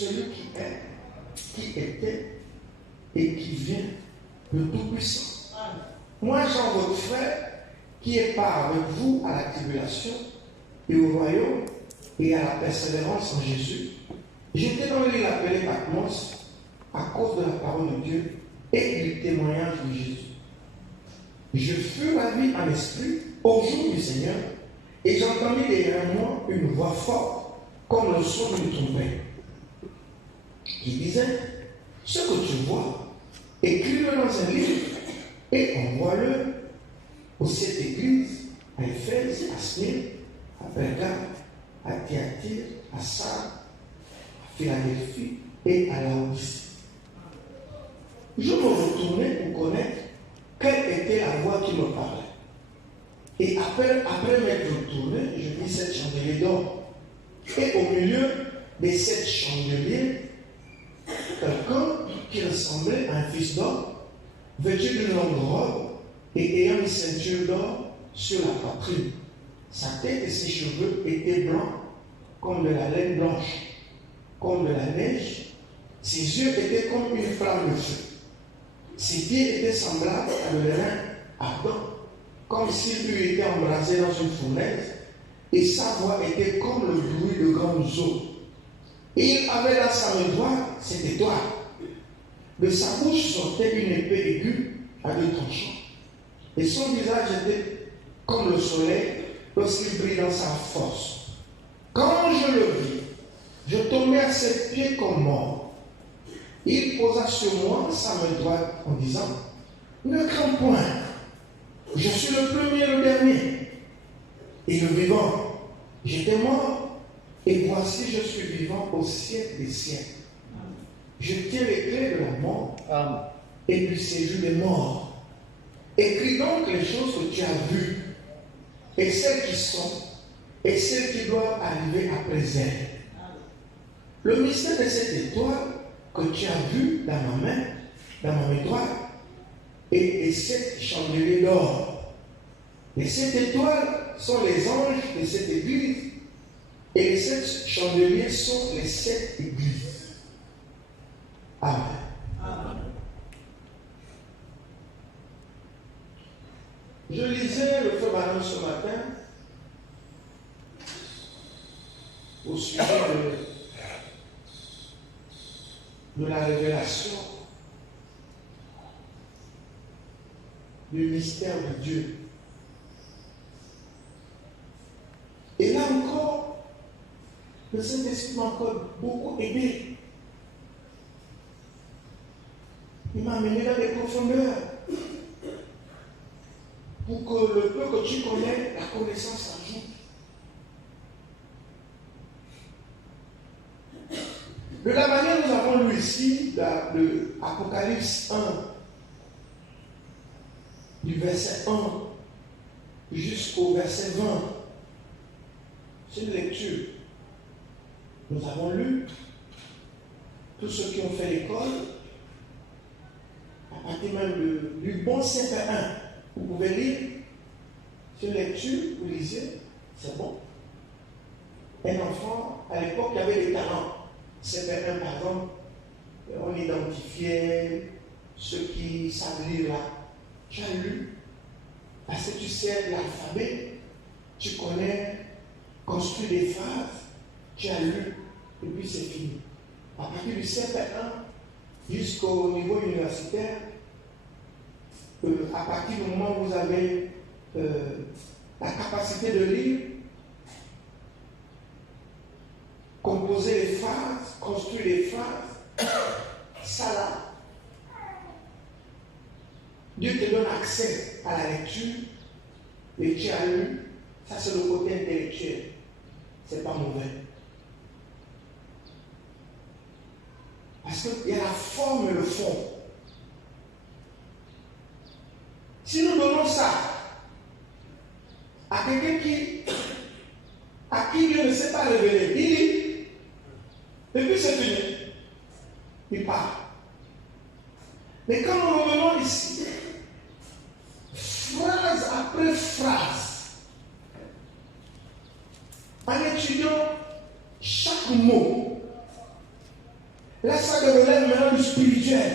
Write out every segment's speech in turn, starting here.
celui qui est, qui était et qui vient, le Tout-Puissant. Moi, Jean, votre frère, qui est part avec vous à la tribulation et au royaume et à la persévérance en Jésus, j'étais dans l'île appelée Patmos à cause de la parole de Dieu et du témoignage de Jésus. Je fus ravi en esprit au jour du Seigneur et j'entendis derrière moi une voix forte comme le son d'une trompette qui disait: ce que tu vois, écris-le dans un livre et envoie-le aux 7 églises, à Éphèse, à Smyrne, à Pergame, à Thyatire, à Sardes, à Philadelphie et à Laodicée. Je me retournai pour connaître quelle était la voix qui me parlait. Et après m'être retourné, je vis 7 chandeliers d'or. Et au milieu des 7 chandeliers, quelqu'un qui ressemblait à un fils d'homme, vêtu d'une longue robe et ayant une ceinture d'or sur la poitrine. Sa tête et ses cheveux étaient blancs comme de la laine blanche, comme de la neige. Ses yeux étaient comme une flamme de feu. Ses pieds étaient semblables à de lin ardent, comme s'il eût été embrasé dans une fournaise, et sa voix était comme le bruit de grandes eaux. Et il avait dans sa main droite cette étoile. De sa bouche sortait une épée aiguë à 2 tranchants. Et son visage était comme le soleil lorsqu'il brille dans sa force. Quand je le vis, je tombai à ses pieds comme mort. Il posa sur moi sa main droite en disant: ne crains point, je suis le premier et le dernier, et le vivant. J'étais mort, et voici je suis vivant au siècle des siècles. Je tiens les clés de la mort et du séjour des morts. Écris donc les choses que tu as vues, et celles qui sont, et celles qui doivent arriver après elles. Le mystère de cette étoile que tu as vue dans ma main droite, et 7 chandeliers d'or. Les 7 étoiles sont les anges de cette église, et les 7 chandeliers sont les 7 églises. Amen. Amen. Je lisais le frère Baron ce matin au sujet de la révélation du mystère de Dieu. Et là encore, le Saint-Esprit m'a encore beaucoup aidé. Il m'a amené dans des profondeurs pour que le peu que tu connais, la connaissance ajoute. De la manière dont nous avons lu ici, de Apocalypse 1, du verset 1 jusqu'au verset 20, c'est une lecture. Nous avons lu, tous ceux qui ont fait l'école, à partir même du bon CP1, vous pouvez lire, c'est une lecture, vous lisez, c'est bon. Un enfant, à l'époque, il y avait des talents. CP1, par exemple, on identifiait ceux qui savent lire là. Tu as lu, parce que tu sais l'alphabet, tu connais, construire des phrases, tu as lu, et puis c'est fini. À partir du CP1 jusqu'au niveau universitaire, à partir du moment où vous avez la capacité de lire, composer les phrases, construire les phrases, ça là, Dieu te donne accès à la lecture, et tu as lu, ça c'est le côté intellectuel, c'est pas mauvais. Parce qu'il y a la forme et le fond. Si nous donnons ça à quelqu'un à qui Dieu ne s'est pas révélé, il lit, et puis c'est fini. Il part. Mais quand nous revenons ici, phrase après phrase, en étudiant chaque mot, Là, ça relève maintenant du spirituel.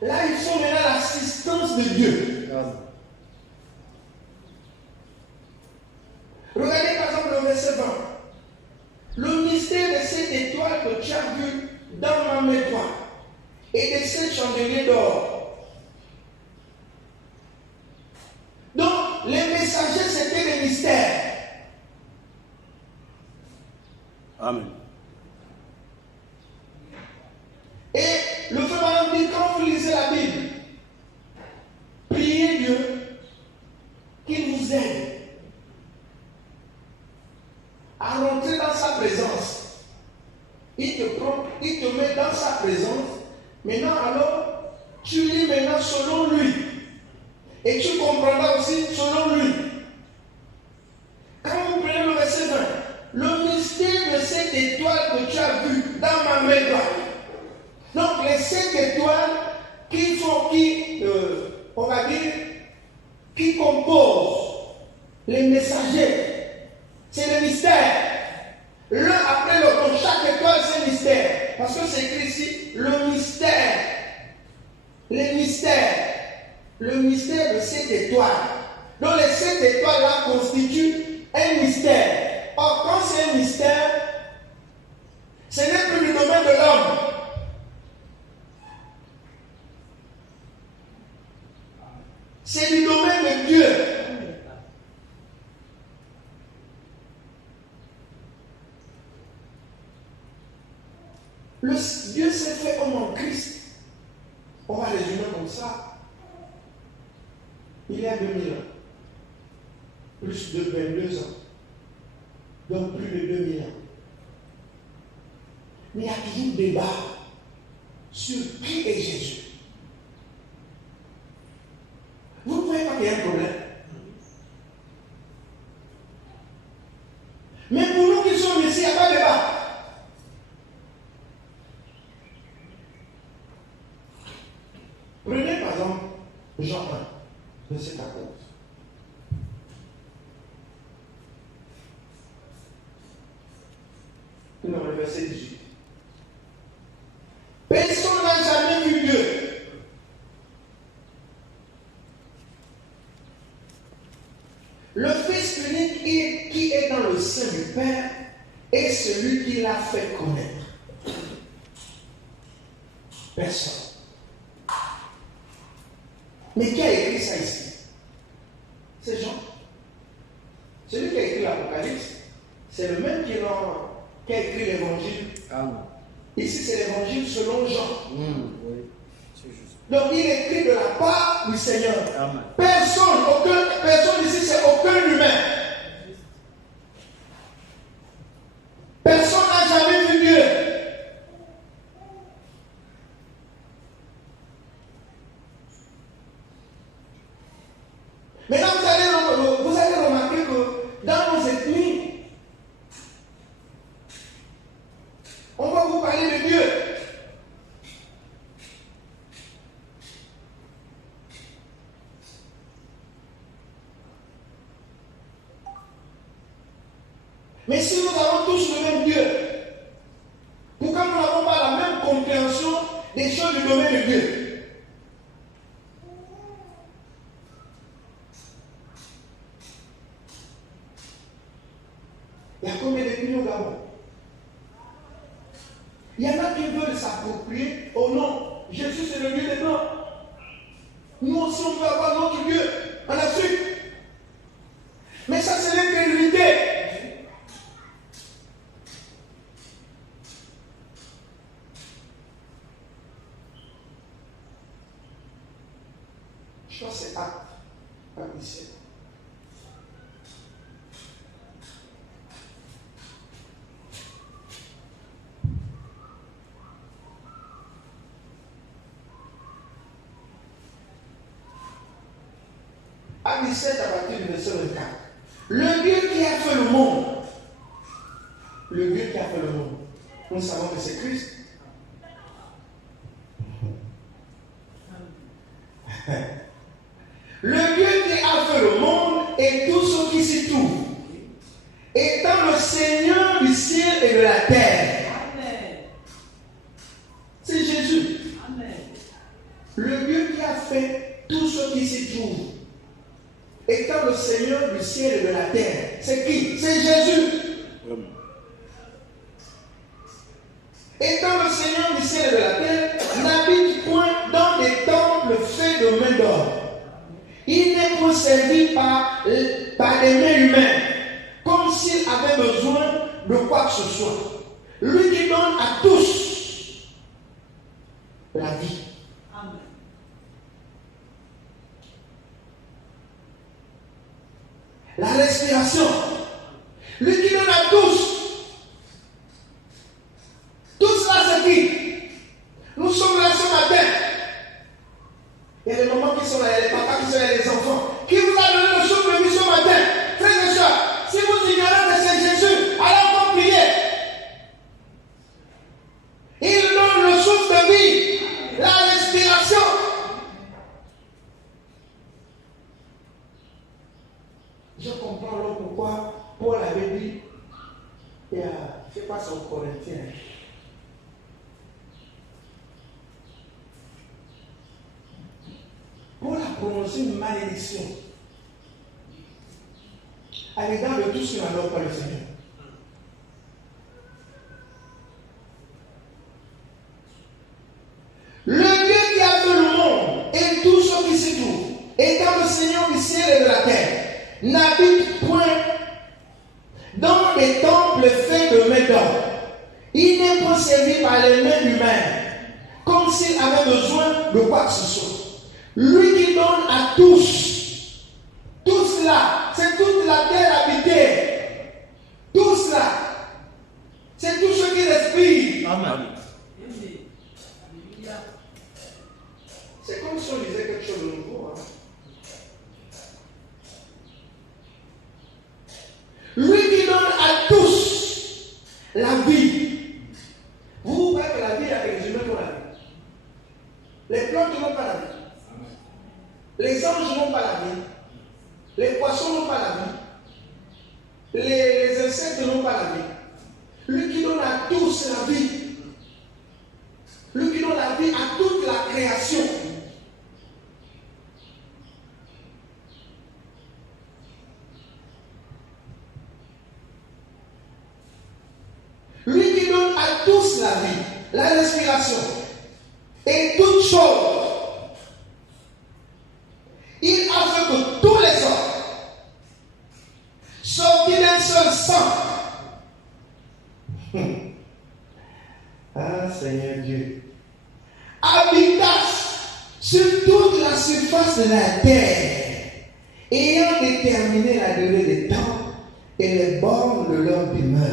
Là, il faut maintenant l'assistance de Dieu. Regardez par exemple le verset 20. Le mystère de cette étoile que tu as vu dans ma mémoire et de ce chandelier d'or. Donc, les messagers, c'était des mystères. Amen. Et le frère Madame dit, quand vous lisez la Bible, priez Dieu qu'il vous aide à rentrer dans sa présence. Il te met dans sa présence. Maintenant, alors, tu lis maintenant selon lui. Et tu comprendras aussi selon lui. Quand vous prenez le verset 20, le mystère de cette étoile que tu as vue dans ma mémoire. Donc, les 7 étoiles on va dire, qui composent les messagers. C'est le mystère. L'un après l'autre. Donc, chaque étoile, c'est un mystère. Parce que c'est écrit ici, le mystère. Les mystères. Le mystère de cette étoile. Donc, les 7 étoiles-là constituent un mystère. Or, quand c'est un mystère, ce n'est plus du domaine de l'homme. C'est du domaine de Dieu. Dieu s'est fait homme en Christ. On va résumer comme ça. Il y a 2000 ans. Plus de 22 ans. Donc plus de 2000 ans. Mais il y a toujours débat sur qui est Jésus. Vous ne croyez pas qu'il y a un problème? Mais pour nous qui sommes ici, il n'y a pas de débat. Prenez par exemple Jean 1, verset 14. Non, le verset 18. Personne n'a jamais vu Dieu. Le Fils unique qui est dans le sein du Père est celui qui l'a fait connaître. Personne. Mais qui a écrit ça ici? C'est Jean. Celui qui a écrit l'Apocalypse, c'est le même qui a écrit l'Évangile. Amen. Ici, c'est l'Évangile selon Jean. Oui, c'est juste. Donc, il écrit de la part du Seigneur. Amen. Personne ici, c'est aucun humain. Personne n'a jamais vu Dieu. Maintenant, vous allez remarquer que dans nos ethnies, on va vous parler de Dieu. Mais si nous avons tous le même Dieu, pourquoi nous n'avons pas la même compréhension des choses du domaine de Dieu? Il y a combien d'ethnies au Gabon? Il y en a qui veulent s'approprier au nom. Jésus, c'est le Dieu des Blancs. Nous aussi, on veut avoir notre Dieu en Afrique. Mais ça, c'est l'incrédulité. Je pense que c'est acte 17. Acte 17 à partir du verset 24. Le Dieu qui a fait le monde. Le Dieu qui a fait le monde. Nous savons que c'est Christ. Le Dieu qui a fait le monde et tout ce qui s'y trouve, étant le Seigneur du ciel et de la terre. servi par des mains humaines, comme s'il avait besoin de quoi que ce soit. Lui qui donne à tous la vie. Amen. La respiration. Lui qui donne à tous. Tout cela, c'est qui? Nous sommes là ce matin. Il y a des mamans qui sont là, il y a des papas qui sont là, les enfants. Qui vous a donné le souffle de vie ce matin? Frères et sœurs, si vous ignorez que c'est Jésus, alors vous priez. Il donne le souffle de vie, la respiration. Je comprends alors pourquoi Paul avait dit, je ne sais pas son Corinthien. Paul a prononcé une malédiction à l'égard de tous ceux qui n'adorent pas le Seigneur. Le Dieu qui a fait le monde et tout ce qui s'y trouve, étant le Seigneur du ciel et de la terre, n'habite point dans des temples faits de mains d'homme. Il n'est pas servi par les mains humaines, comme s'il avait besoin de quoi que ce soit. Lui qui donne à tous, tout cela, c'est toute la terre habitée. Tout cela, c'est tout ce qui respire. Amen. C'est comme si on disait quelque chose de nouveau. Lui qui donne à tous la vie. Vous voyez que la vie a les humains qui ont la vie. Les plantes n'ont pas la vie. Les anges n'ont pas la vie. Les poissons n'ont pas la vie. Les insectes n'ont pas la vie. Lui qui donne à tous la vie. Lui qui donne la vie à toute la création. Lui qui donne à tous la vie, la respiration et toutes choses. Il a fait que tous les hommes, sortis d'un seul sang. Ah Seigneur Dieu. Habitassent sur toute la surface de la terre, ayant déterminé la durée des temps et les bornes de leur demeure.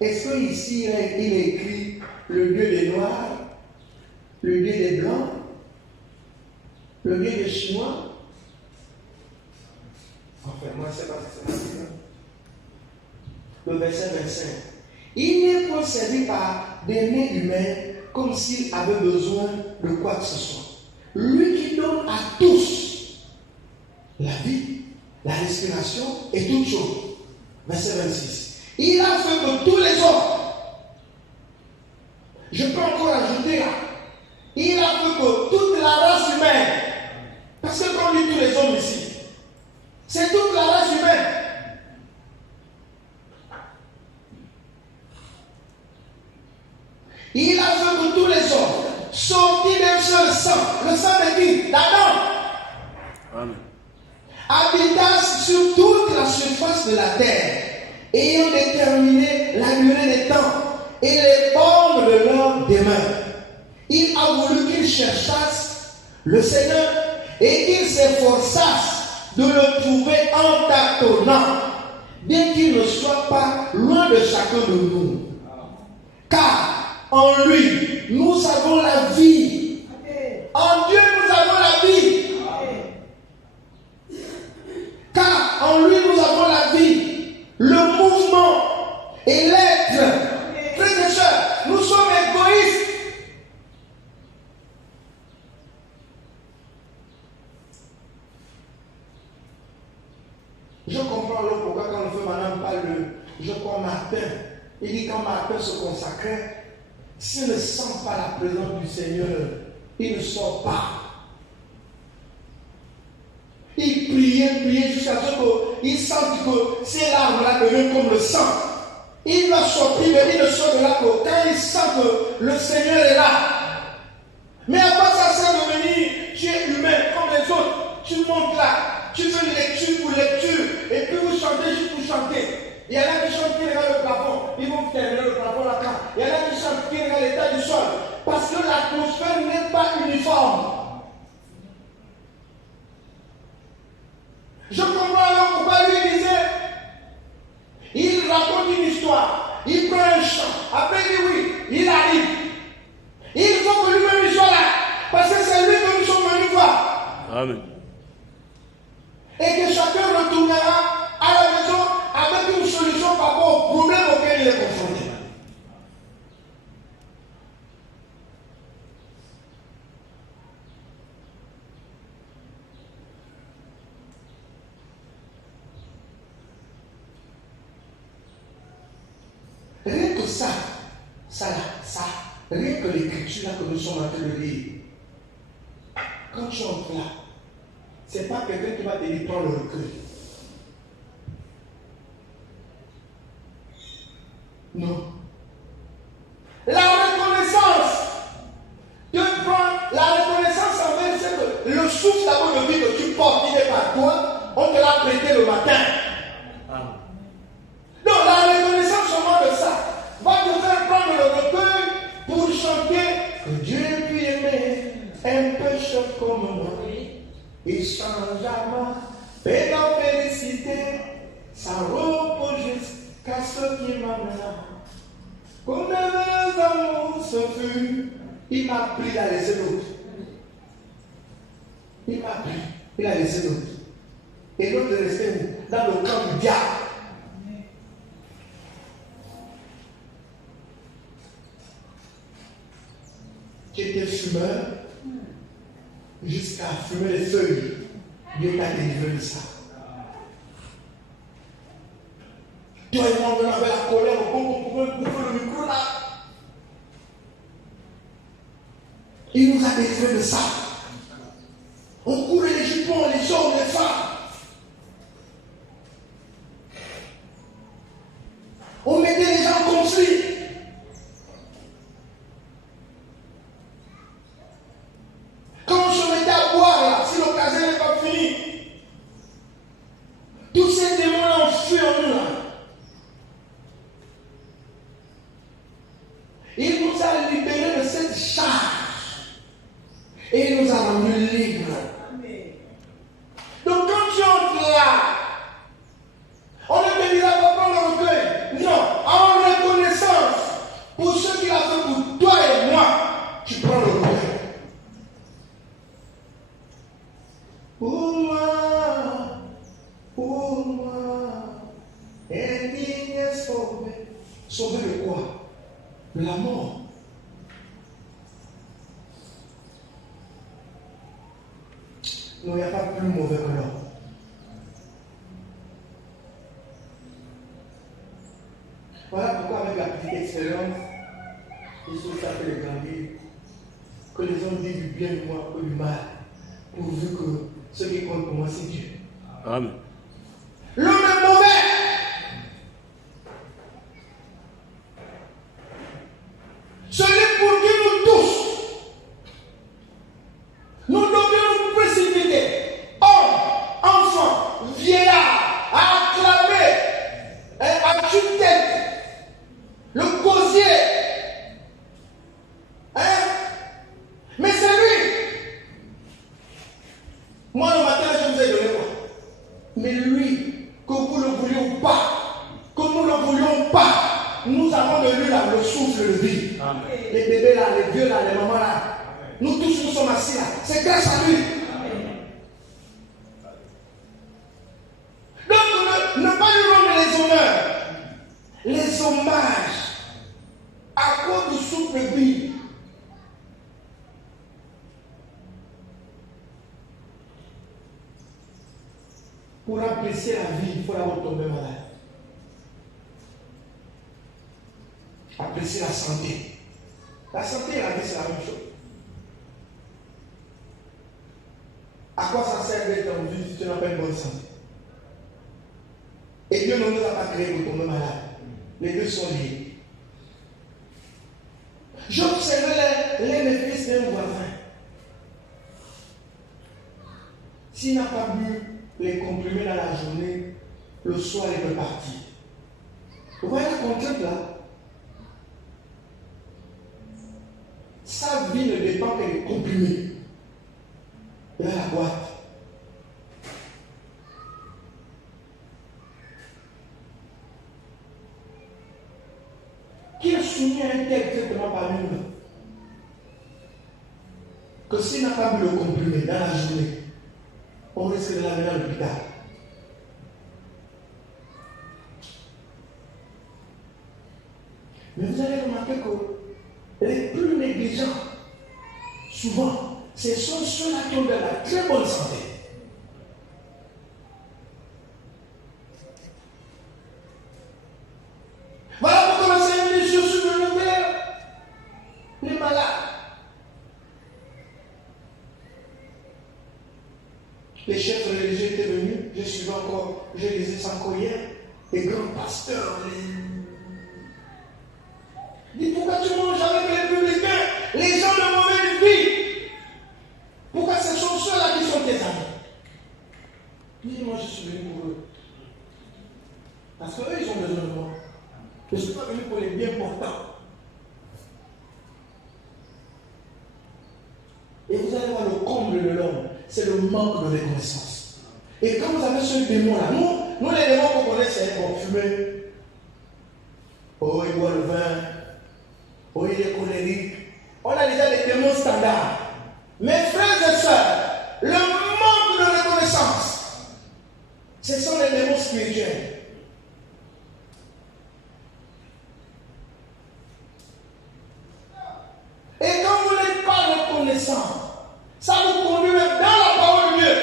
Est-ce qu'ici il est écrit le Dieu des Noirs, le Dieu des Blancs, le Dieu des Chinois? Enfin, moi, je ne sais pas si c'est ça. Le verset 25. Il n'est pas servi par des mains humaines comme s'il avait besoin de quoi que ce soit. Lui qui donne à tous la vie, la respiration et toutes choses. Verset 26. Il a fait que tous les hommes, je peux encore ajouter là, il a fait que toute la race humaine, parce que quand on dit tous les hommes ici, c'est toute la race humaine. Il a fait que tous les hommes, sortis d'un seul sang, le sang de qui? D'Adam, habitassent sur toute la surface de la terre, ayant déterminé la durée des temps et les bornes de leur demeure. Il a voulu qu'ils cherchassent le Seigneur et qu'ils s'efforçassent de le trouver en tâtonnant, bien qu'il ne soit pas loin de chacun de nous. Car en lui, nous avons la vie. En Dieu, nous avons la vie. Car en lui, nous avons la vie. Le mouvement et l'être. Frères et sœurs, nous sommes égoïstes. Je comprends alors pourquoi quand le frère Madame parle de, je crois Martin, il dit quand Martin se consacrait, s'il ne sent pas la présence du Seigneur, il ne sort pas. Il priait jusqu'à ce qu'il sente que ces larmes-là deviennent comme le sang. Il va sortir, mais il ne sort de là que quand il sent que le Seigneur est là. Mais à quoi ça sert de venir? Tu es humain comme les autres. Tu montes là, tu fais lecture pour lecture, et puis vous chantez juste pour chanter. Il y en a qui chantent qui regardent le plafond, ils vont terminer le plafond là-bas. Il y en a qui chantent qui regardent l'état du sol, parce que l'atmosphère n'est pas uniforme. Je comprends alors pourquoi lui disait, il raconte une histoire, il prend un chant, après il dit oui, il arrive. Il faut que lui-même soit là, parce que c'est lui que nous sommes venus voir. Amen. Et que chacun retournera à la maison avec une solution par rapport au problème auquel il est confronté. Rien que ça, rien que l'écriture là que nous sommes en train de lire, quand tu entres là, c'est pas quelqu'un qui va te dire prends le recul. Non. La reconnaissance, la reconnaissance envers c'est que le souffle d'abord de vie que tu portes, il n'est pas toi, on te l'a prêté le matin. Donc la reconnaissance seulement de ça va te faire prendre le recueil pour chanter que Dieu puis aimer un pécheur comme moi. Il changera, et dans félicité, ça repose jusqu'à ce qui m'amènera. Comme les amours se furent, il m'a pris, il a laissé l'autre. Il m'a pris, il a laissé l'autre. Et l'autre est resté où? Dans le camp du diable. Tu étais fumeur jusqu'à fumer les feuilles. Dieu t'a délivré de ça. Toi et moi, on avait la colère, on pouvait bouffer le micro là. Il nous a délivré de ça. On courait les jupons, les hommes, les femmes. On mettait les gens en conflit. Quand on se mettait à boire là, si l'occasion n'est pas finie, tous ces démons-là ont fui en nous là. Il nous a libérés de cette charge. Et il nous a rendus libres. Donc quand tu entres là, on ne te dira pas prendre le recueil. Non, en reconnaissance pour ce qu'il a fait pour toi et moi, tu prends le recueil. Pour moi, indigne est sauvé. Sauvé de quoi? De la mort. Non, il n'y a pas plus mauvais que l'homme. Voilà pourquoi avec la petite expérience, il faut s'appeler grandir, que les hommes disent du bien de moi ou du mal, pourvu que ce qui compte pour moi, c'est Dieu. Amen. L'homme est mauvais. Celui pour qui nous touche, nous devons nous précipiter, hommes, enfants, vieillards, à acclamer, à tue-tête, le gosier. Mais c'est lui. Moi, le matin, je vous ai donné quoi? Mais lui, que vous le vouliez ou pas, que nous le voulions pas, nous avons de lui là, le souffle de vie. Amen. Les bébés là, les vieux là, les mamans là, nous tous nous sommes assis là. C'est grâce à lui. Amen. Donc, ne pas lui rendre les honneurs, les hommages, à cause du souffle de vie. Pour apprécier la vie, il faut d'abord tomber malade. Apprécier la santé. La santé et la vie, c'est la même chose. À quoi ça sert d'être en vie si tu n'as pas une bonne santé? Et Dieu ne nous a pas créé pour tomber malade. Les deux sont liés. J'observais les méfices d'un voisin. S'il n'a pas bu les comprimés dans la journée, le soir il peut partir. Vous voyez la contrainte là? Sa vie ne dépend que des comprimés. Il a la boîte. Qui est soumis à un tel traitement parmi nous? Que s'il n'a pas bu le comprimé dans la journée, on risque de l'amener à l'hôpital. Mais vous allez remarquer que les plus négligents, souvent, ce sont ceux-là qui ont de la très bonne santé. Voilà pourquoi le Seigneur dit, je suis venu vers les malades. Les chefs religieux étaient venus, je suivais encore, je lisais ça encore hier, les grands pasteurs, dis pourquoi tu manges avec les publicains, les gens de mauvaise vie? Pourquoi ce sont ceux-là qui sont tes amis? Dis moi je suis venu pour eux. Parce qu'eux ils ont besoin de moi. Je ne suis pas venu pour les bien portants. Et vous allez voir le comble de l'homme, c'est le manque de reconnaissance. Et quand vous avez ce démon-là, nous les démons qu'on connaît, c'est qu'on fume. Oh, il boit le vin. Oh, il est colérique. On a déjà des démons standards. Mes frères et sœurs, le manque de reconnaissance, ce sont les démons spirituels. Et quand vous n'êtes pas reconnaissant, ça vous conduit dans la parole de Dieu.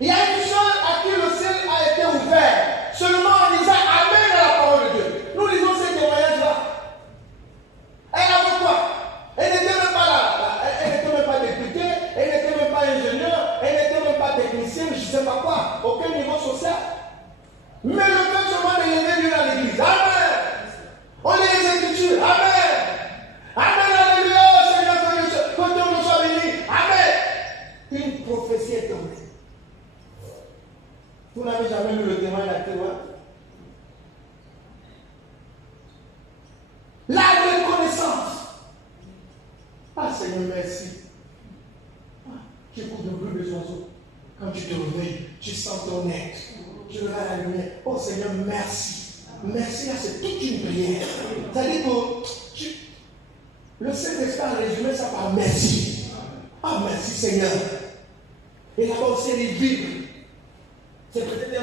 Il y a une seule à qui le ciel a été ouvert, seulement en disant Amen à la parole de Dieu. Nous lisons ces témoignages-là. Elle avait quoi? Elle n'était même pas là. Elle n'était même pas députée, elle n'était même pas ingénieure, elle n'était même pas technicienne, je ne sais pas quoi, aucun niveau social. Mais le fait seulement de lever Dieu dans l'église. Amen. On lit les Écritures. Amen. Amen. Alléluia. Seigneur, que ton nom soit béni. Amen. Une prophétie est tombée. Vous n'avez jamais lu le témoin d'acteur? La reconnaissance. Ah Seigneur, merci. Tu écoutes le bruit des oiseaux. Quand tu te réveilles, tu sens ton être. Tu regardes la lumière. Oh Seigneur, merci. Merci, là, c'est toute une prière. C'est-à-dire que le Saint-Esprit a résumé ça par merci. Ah, merci Seigneur. Et là-bas aussi, les Bibles. C'est peut-être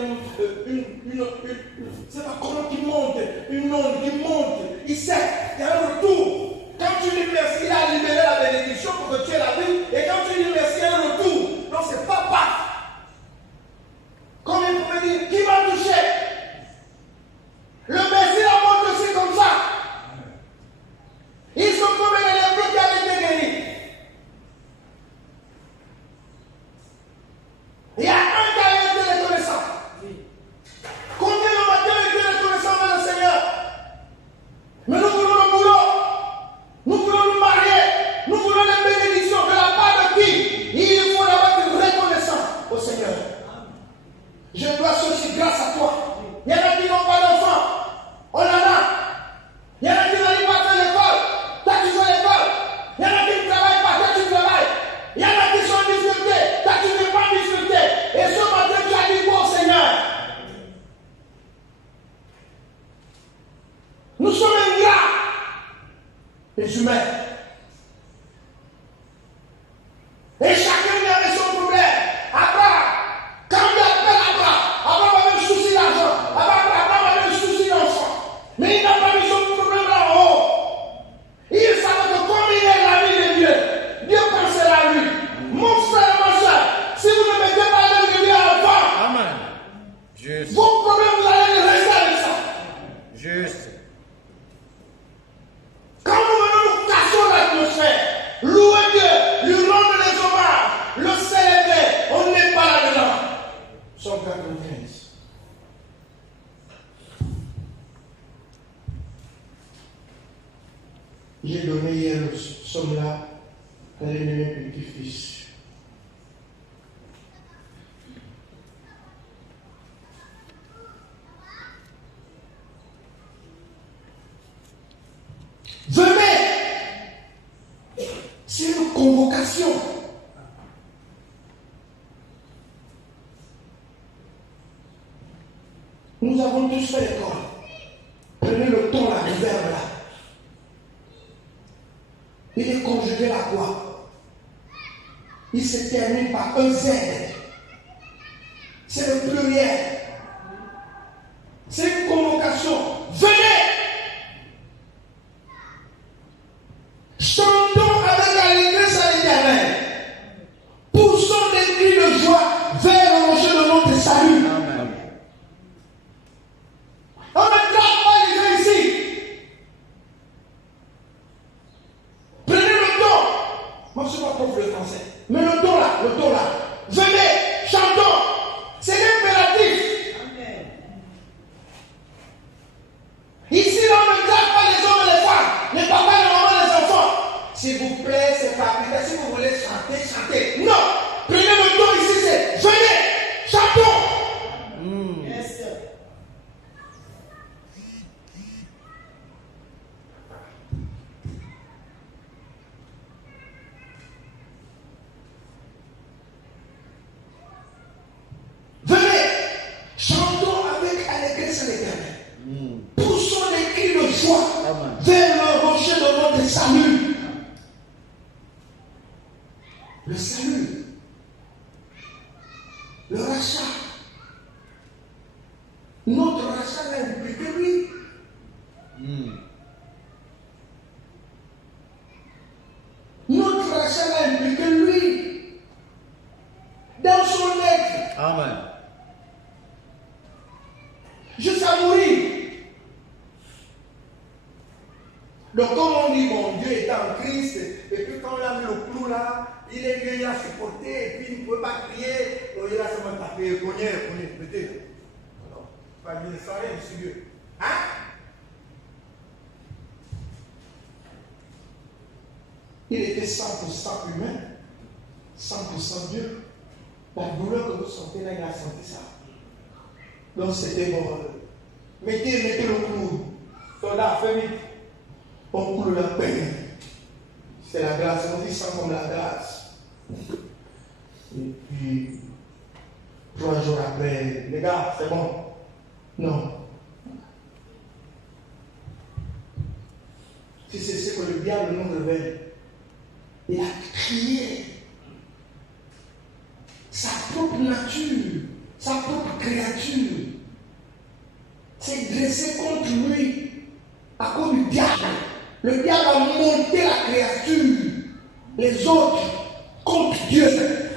c'est pas comment qui monte, une onde qui monte. Il sait, il y a un retour. Quand tu dis merci, il a libéré la bénédiction pour que tu aies la vie. Et quand tu dis merci, il y a un retour. Non, c'est pas paf. Comme il pouvait dire, qui m'a touché? Le Messie la montre aussi comme ça. Ils sont comme les lépreux qui avaient été guéris. Il y a un qui a été reconnaissant. Combien de matin ont été reconnaissants dans le Seigneur? Mais nous voulons le boulot. Nous voulons nous marier. Elle est mes petits-fils. Venez! C'est une convocation. Nous avons tous fait l'école. Prenez le temps là, le verbe là. Il est conjugué à quoi? Il se termine par un Z. C'est le pluriel. C'est une convocation. Venez! Chantons avec allégresse à l'Éternel. Poussons des cris de joie vers le rocher de notre salut. Amen. On ne claque pas les gens ici. Prenez le temps. Moi, je ne suis pas prof de français. Mais le ton là, le ton là. Venez, chantons. C'est l'impératif. Amen. Ici, là, on ne claque pas les hommes et les femmes. Les papas, les mamans, les enfants. S'il vous plaît, c'est pas appliqué. Si vous voulez chanter, chantez. Non. Prenez le temps ici, c'est venez, chantons. Yes, sir. Venez, chantons avec allégresse à l'Éternel. Poussons des cris de joie Amen. vers le rocher de notre salut. Le salut, le rachat. Notre rachat l'a impliqué lui. Notre rachat l'a impliqué lui. Dans son être. Amen. Jusqu'à mourir. Donc, comme on dit, mon Dieu est en Christ, et puis quand on a mis le clou là, il est vieux, il a supporté, et puis il ne pouvait pas crier, il a seulement tapé, cogné, mettez. Alors, pas bien ça, monsieur Dieu. Hein? Il était 100% humain, 100% Dieu. La douleur que vous sentez là, il a senti ça. Donc c'était bon. Mettez le clou. Soldat, fais vite. On coule la peine. C'est la grâce. On dit ça comme la grâce. Et puis, 3 jours après, les gars, c'est bon. Non. Si c'est ce que le diable nous révèle, il a crié sa propre nature, sa propre créature s'est dressée contre lui à cause du diable. Le diable a monté la créature, les autres, contre Dieu.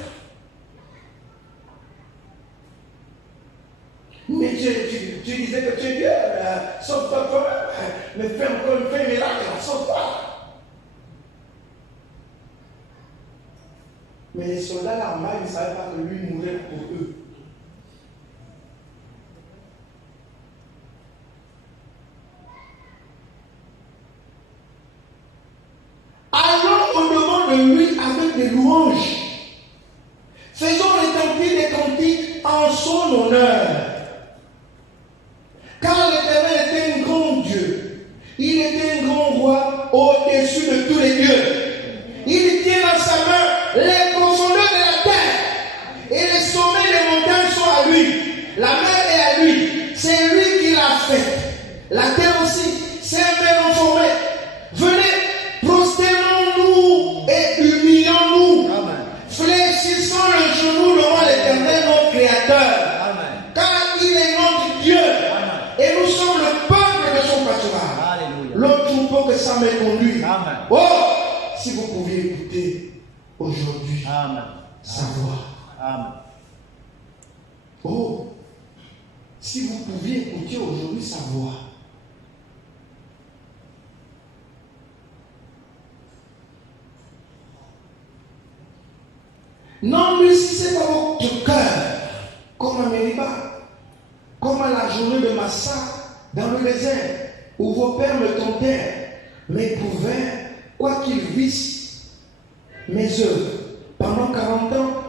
Mais tu disais que tu es Dieu, sauve-toi toi-même, mais fais encore un miracle, sauve-toi. Mais les soldats là en bas, ils ne savaient pas que lui mourait pour eux. Allons au-devant de lui avec des louanges. Faisons retentir des cantiques en son honneur. Car l'Éternel était un grand Dieu. Il était un grand roi au-dessus de tous les dieux. Il tient dans sa main les profondeurs de la terre. Et les sommets des montagnes sont à lui. La mer est à lui. C'est lui qui l'a fait. La terre aussi, c'est un maison formé. Venez, prosternons-nous et humilions-nous. Fléchissons le genou devant l'Éternel, notre Créateur. Amen. Car il est notre Dieu. Amen. Et nous sommes le peuple de son pâturage. Alléluia. Le troupeau que sa main conduit. Amen. Oh, si vous pouviez écouter aujourd'hui Amen. sa voix. Amen. Oh, si vous pouviez écouter aujourd'hui sa voix. N'endurcissez pas votre cœur comme à Mériba, comme à la journée de Massa dans le désert, où vos pères me tentèrent, m'éprouvèrent, quoi qu'ils vissent mes œuvres. Pendant 40 ans,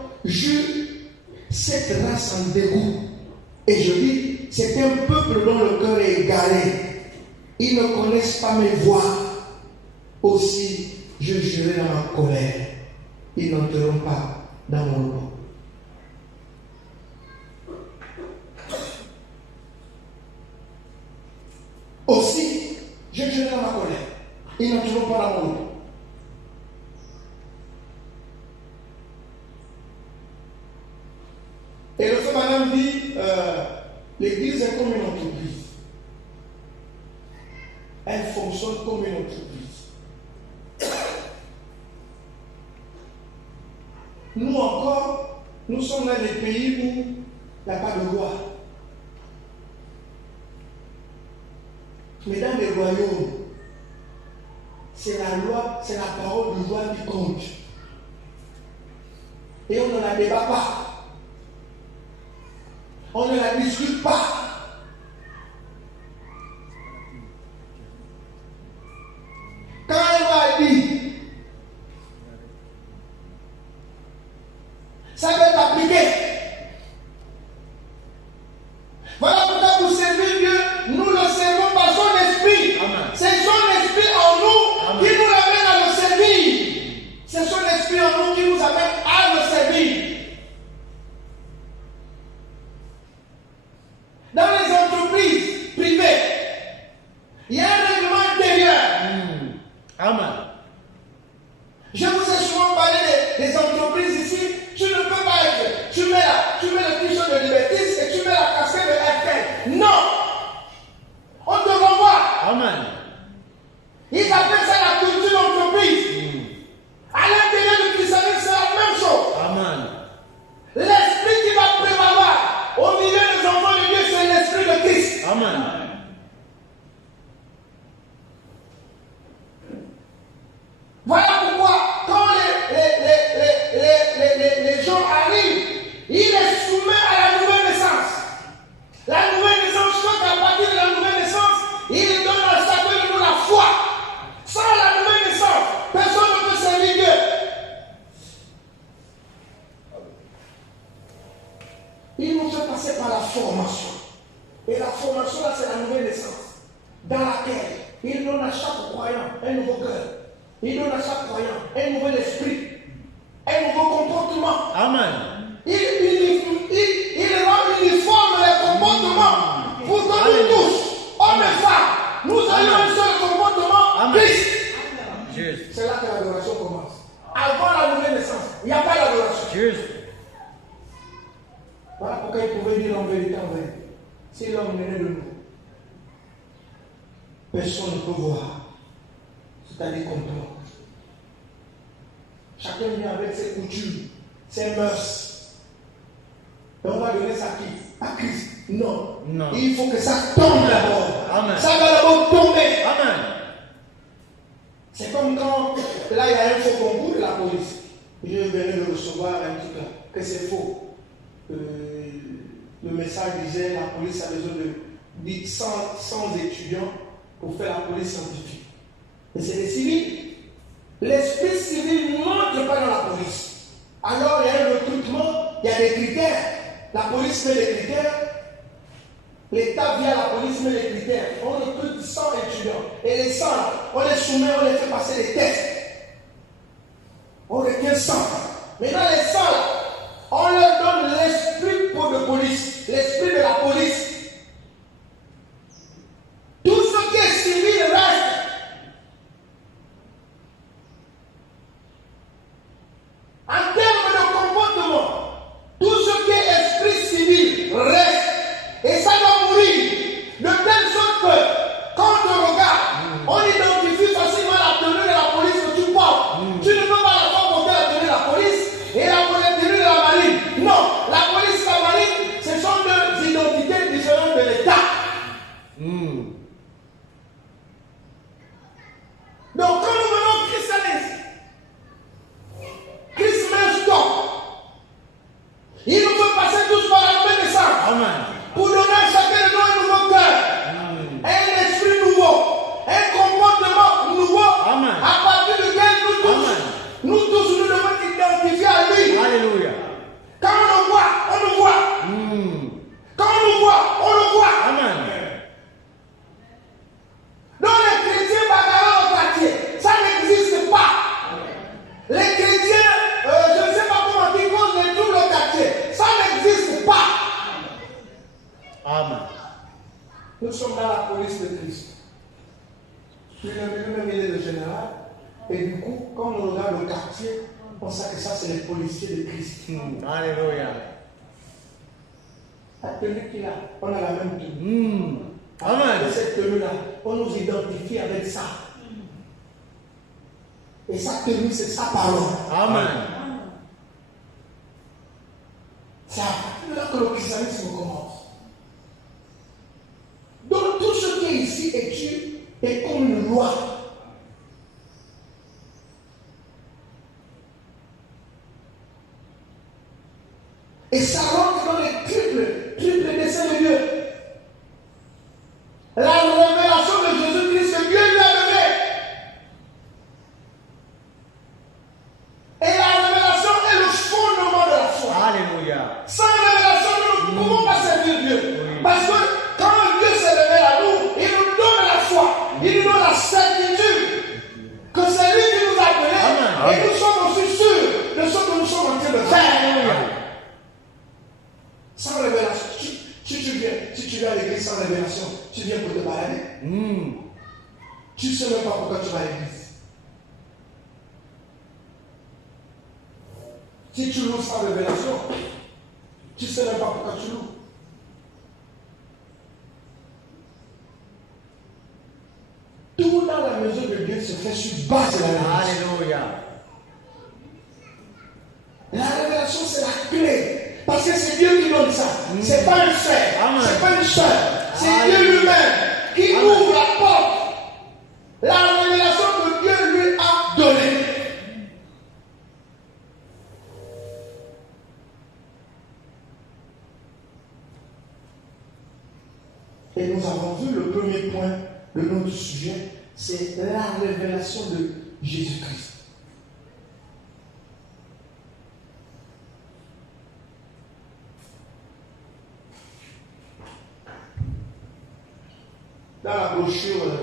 cette race en dégoût. Et je dis, c'est un peuple dont le cœur est égaré. Ils ne connaissent pas mes voies. Aussi, je jurerai dans ma colère. Ils n'entreront pas dans mon nom. Aussi, je jurerai dans ma colère. Ils n'entreront pas dans mon nom. Et le frère Madame dit, l'église est comme une entreprise. Elle fonctionne comme une entreprise. Nous encore, nous sommes dans des pays où il n'y a pas de loi. Mais dans les royaumes, c'est la loi, c'est la parole du roi qui compte. Et on ne la débat pas. On ne la discute pas. Quand elle va dire, ça va être appliqué. Voilà pourquoi vous servez Dieu, nous le servons par son esprit. C'est son esprit en nous qui nous amène à le servir. C'est son esprit en nous qui nous amène à le servir. Dans les entreprises privées, il y a un règlement intérieur. Amen. Je vous ai souvent parlé des entreprises ici. Tu ne peux pas être. Tu mets le t-shirt de Libertis et tu mets la casquette de RTL. Non! On te renvoie. Amen. Ils appellent ça la culture d'entreprise. À l'intérieur du christianisme, c'est la même chose. Amen. L'esprit qui va prévaloir au milieu des enfants de Dieu, c'est l'esprit de Christ. Amen. Voilà pourquoi, quand les gens arrivent, ils les soumettent à la nouvelle naissance. La nouvelle naissance, je crois qu'à partir de la nouvelle naissance, ils donnent à chacun de nous la foi. Sans la nouvelle naissance, personne ne peut servir Dieu. Ils nous fait passer par la formation. Et la formation, là, c'est la nouvelle naissance. Dans laquelle ils donnent à chaque croyant un nouveau cœur. Ils donnent à chaque croyant un nouvel esprit, un nouveau comportement. Amen. Il rend uniforme les comportements. Vous donnez tous, hommes et femmes, nous avons un seul comportement, Christ. Juste. C'est là que l'adoration commence. Avant la nouvelle naissance, il n'y a pas d'adoration. Juste. Voilà pourquoi il pouvait dire en vérité, si l'homme venait de nous, personne ne peut voir. C'est-à-dire comprendre. Chacun vient avec ses coutumes, ses mœurs. Et on va donner ça à qui? À Christ. Non. Non. Il faut que ça tombe d'abord. Amen. Ça va d'abord tomber. Amen. C'est comme quand, là, il y a un faux concours de la police. Je venais de recevoir un truc là, que c'est faux. Le message disait la police a besoin de 100 étudiants pour faire la police scientifique. Mais c'est des civils. L'esprit civil n'entre pas dans la police. Alors il y a un recrutement, il y a des critères. La police met les critères. L'État via la police met les critères. On recrute 100 étudiants. Et les 100, on les soumet, on les fait passer les tests. On retient 100. Maintenant les 100, on leur donne l'esprit de police. L'esprit de la police. Tout ce qui est civil reste. En termes de comportement, tout ce qui est esprit civil reste. Et ça doit mourir. De telle sorte que, quand on te regarde, on identifie facilement la tenue de la police que tu portes. Tu ne peux pas la faire porter la tenue de la police et la tenue de la marine. Non, la police et la marine, ce sont deux identités Nous sommes dans la police de Christ. Lui-même, il est le général. Et du coup, quand on regarde le quartier, on sait que ça, c'est les policiers de Christ. Alléluia. La tenue qu'il a, on a la même tenue. Amen. Et cette tenue-là, on nous identifie avec ça. Et sa tenue, c'est sa parole. Amen. C'est à partir de là que le christianisme commence. Donc tout ce qui est ici est comme une loi. Et ça rentre dans les triples desseins de Dieu. La révélation de Jésus-Christ que Dieu lui a donnée. Et la révélation est le fondement de la foi. Alléluia. Sans révélation, nous ne pouvons pas servir Dieu. Oui. Parce que quand Dieu se révèle à nous, il nous donne la foi. Il nous donne la certitude que c'est lui qui nous a appelés. Amen. Et nous sommes aussi sûrs de ce que nous sommes en train de faire. Sans révélation, si tu viens à l'église sans révélation, tu viens pour te balader. Tu ne sais même pas pourquoi tu vas à l'église. Si tu loues sans révélation, tu ne sais même pas pourquoi tu loues. Tout dans la maison de Dieu se fait sur base de la révélation. Alléluia. La révélation, c'est la clé. Parce que c'est Dieu qui donne ça. C'est pas un frère. Amen. C'est pas une soeur. C'est Amen. Dieu lui-même qui Amen. ouvre la porte. La révélation que Dieu lui a donnée. Et nous avons vu le premier point de notre sujet, c'est la révélation de Jésus-Christ. Dans la brochure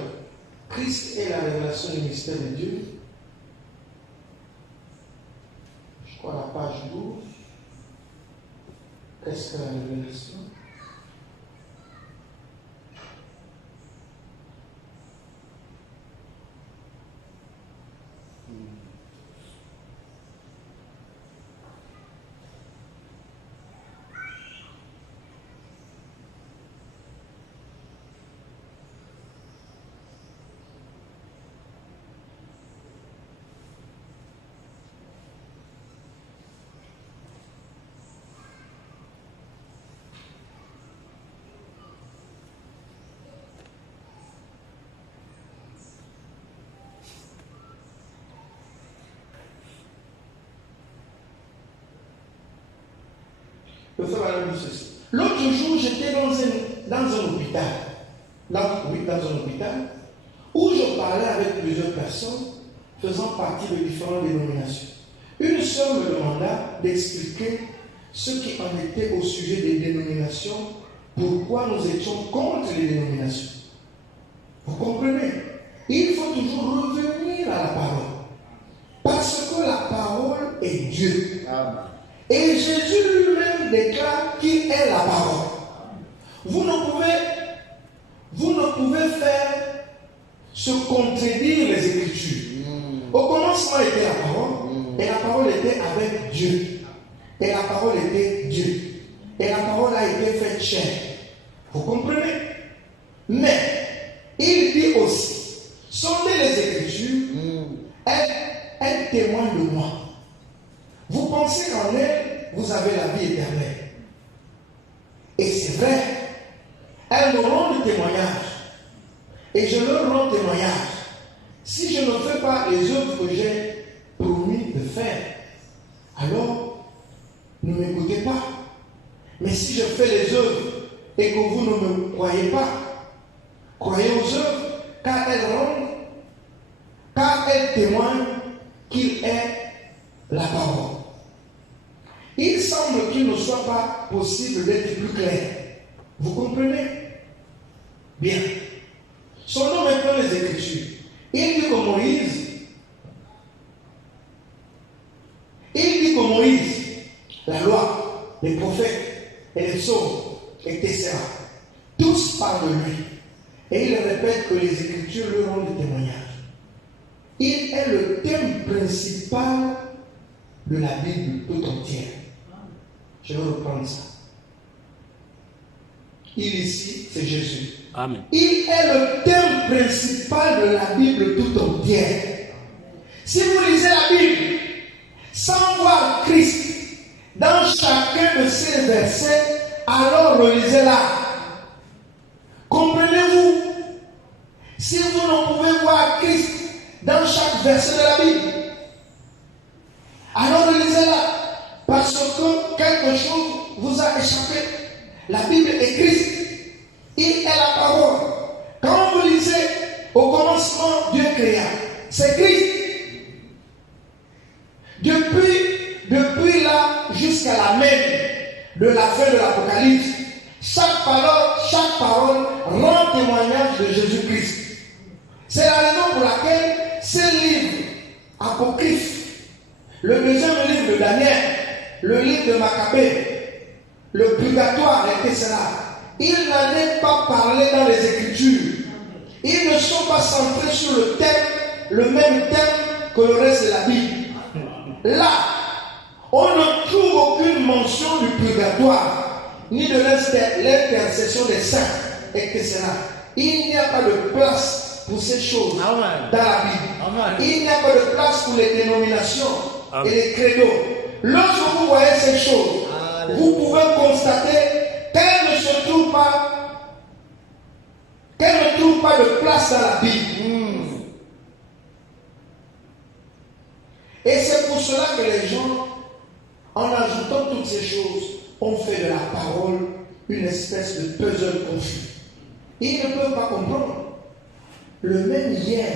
Christ et la révélation du mystère de Dieu, je crois la page 12, qu'est-ce que la révélation? Le frère Alain dit ceci. L'autre jour, j'étais dans un hôpital. Dans un hôpital où je parlais avec plusieurs personnes faisant partie de différentes dénominations. Une sœur me demanda d'expliquer ce qui en était au sujet des dénominations, pourquoi nous étions contre les dénominations. Vous comprenez? Il faut toujours revenir à la parole. Parce que la parole est Dieu. Amen. Et Jésus lui-même déclare qu'il est la parole. Vous ne pouvez faire se contredire les Écritures. Au commencement était la parole, et la parole était avec Dieu. Et la parole était Dieu. Et la parole a été faite chair. Vous comprenez? Mais, il dit aussi, sondez les Écritures, elles témoignent de moi. Vous pensez qu'en elle, vous avez la vie éternelle. Et c'est vrai, elles me rendent témoignage. Et je leur rends témoignage. Si je ne fais pas les œuvres que j'ai promis de faire, alors ne m'écoutez pas. Mais si je fais les œuvres et que vous ne me croyez pas, croyez aux œuvres, car elles témoignent qu'il est la parole. Il semble qu'il ne soit pas possible d'être plus clair. Vous comprenez? Bien. Sondons maintenant les Écritures. Il dit que Moïse, la loi, les prophètes et les psaumes, etc., tous parlent de lui. Et il répète que les Écritures lui rendent le témoignage. Il est le thème principal de la Bible tout entière. Je vais reprendre ça. Il ici, c'est Jésus. Amen. Il est le thème principal de la Bible tout entière. Si vous lisez la Bible sans voir Christ dans chacun de ces versets, alors relisez-la. Comprenez-vous? Si vous ne pouvez voir Christ dans chaque verset de la Bible, alors relisez-la. Parce que quelque chose vous a échappé. La Bible est Christ. Il est la parole. Quand vous lisez au commencement, Dieu créa. C'est Christ. Depuis là jusqu'à la même de la fin de l'Apocalypse, chaque parole rend témoignage de Jésus-Christ. C'est la raison pour laquelle ces livres apocryphes, le deuxième livre de Daniel, le livre de Maccabée, le purgatoire, etc., il n'en est pas parlé dans les Écritures. Ils ne sont pas centrés sur le même thème que le reste de la Bible. Là, on ne trouve aucune mention du purgatoire, ni de l'intercession des saints, etc. Il n'y a pas de place pour ces choses dans la Bible. Il n'y a pas de place pour les dénominations et les credos. Lorsque vous voyez ces choses, vous pouvez constater qu'elles ne trouvent pas de place dans la Bible. Et c'est pour cela que les gens, en ajoutant toutes ces choses, ont fait de la parole une espèce de puzzle confus. Ils ne peuvent pas comprendre. Le même hier,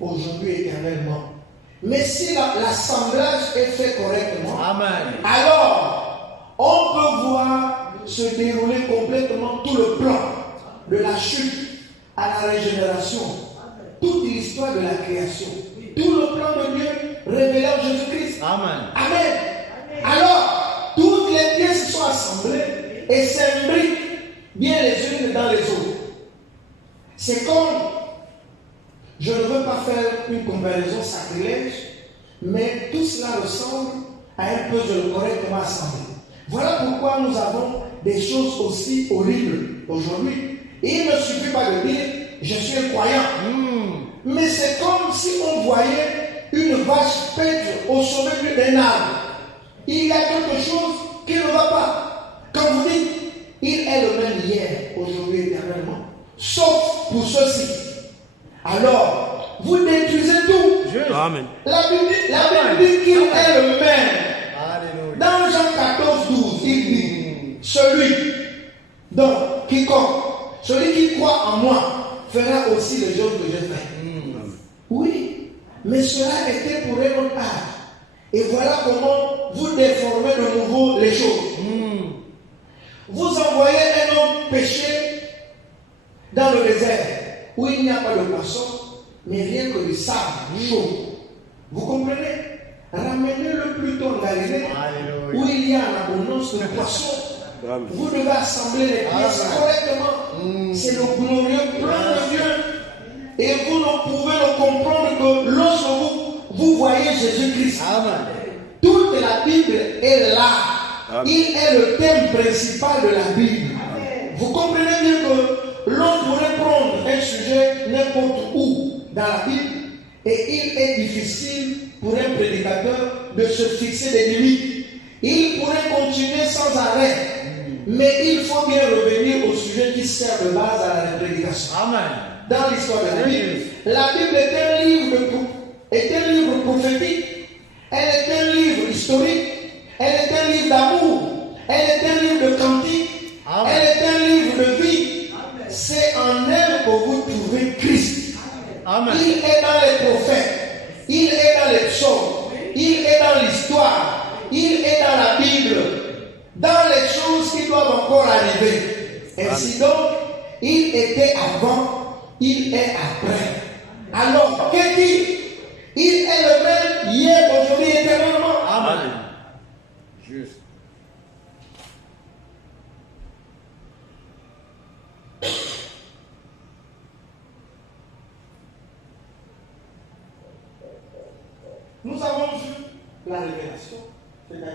aujourd'hui, éternellement. Mais si l'assemblage est fait correctement, alors on peut voir se dérouler complètement tout le plan de la chute à la régénération, toute l'histoire de la création, tout le plan de Dieu révélé en Jésus-Christ. Amen. Alors, toutes les pièces sont assemblées et s'imbriquent bien les unes dans les autres. C'est comme, je ne veux pas faire une comparaison sacrilège, mais tout cela ressemble à un puzzle correctement assemblé. Voilà pourquoi nous avons des choses aussi horribles aujourd'hui. Il ne suffit pas de dire, je suis un croyant. Mais c'est comme si on voyait une vache paître au sommet d'un arbre. Il y a quelque chose qui ne va pas. Quand vous dites, il est le même hier, aujourd'hui, éternellement. Sauf pour ceci. Alors, vous détruisez tout. Amen. La Bible dit qu'il est le même. Dans Jean 14, 12, il dit, celui qui croit en moi fera aussi les choses que je fais. Oui, mais cela était pour un autre âge. Et voilà comment vous déformez de nouveau les choses. Vous envoyez un homme pêcher dans le désert où il n'y a pas de poisson, mais rien que du sable chaud. Vous comprenez? Ramenez-le plutôt en Galilée où il y a une abondance de poissons. Vous devez assembler les pièces correctement. C'est le glorieux plan de Dieu. Et vous ne pouvez le comprendre que lorsque vous voyez Jésus-Christ. Toute la Bible est là. Il est le thème principal de la Bible. Vous comprenez bien que l'on pourrait prendre un sujet n'importe où dans la Bible et il est difficile pour un prédicateur de se fixer des limites. Il pourrait continuer sans arrêt, mais il faut bien revenir au sujet qui sert de base à la prédication. Dans l'histoire de la Bible est un livre prophétique, elle est un livre historique, elle est un livre d'amour, elle est un livre de cantique, elle est un livre de vie. C'est en elle que vous trouvez Christ. Il est dans les prophètes, il est dans les psaumes, il est dans l'histoire, il est dans la Bible, dans les choses qui doivent encore arriver. Ainsi donc, il était avant, il est après. Alors, qu'est-il? Il est le même hier, aujourd'hui, éternellement. Amen. Juste.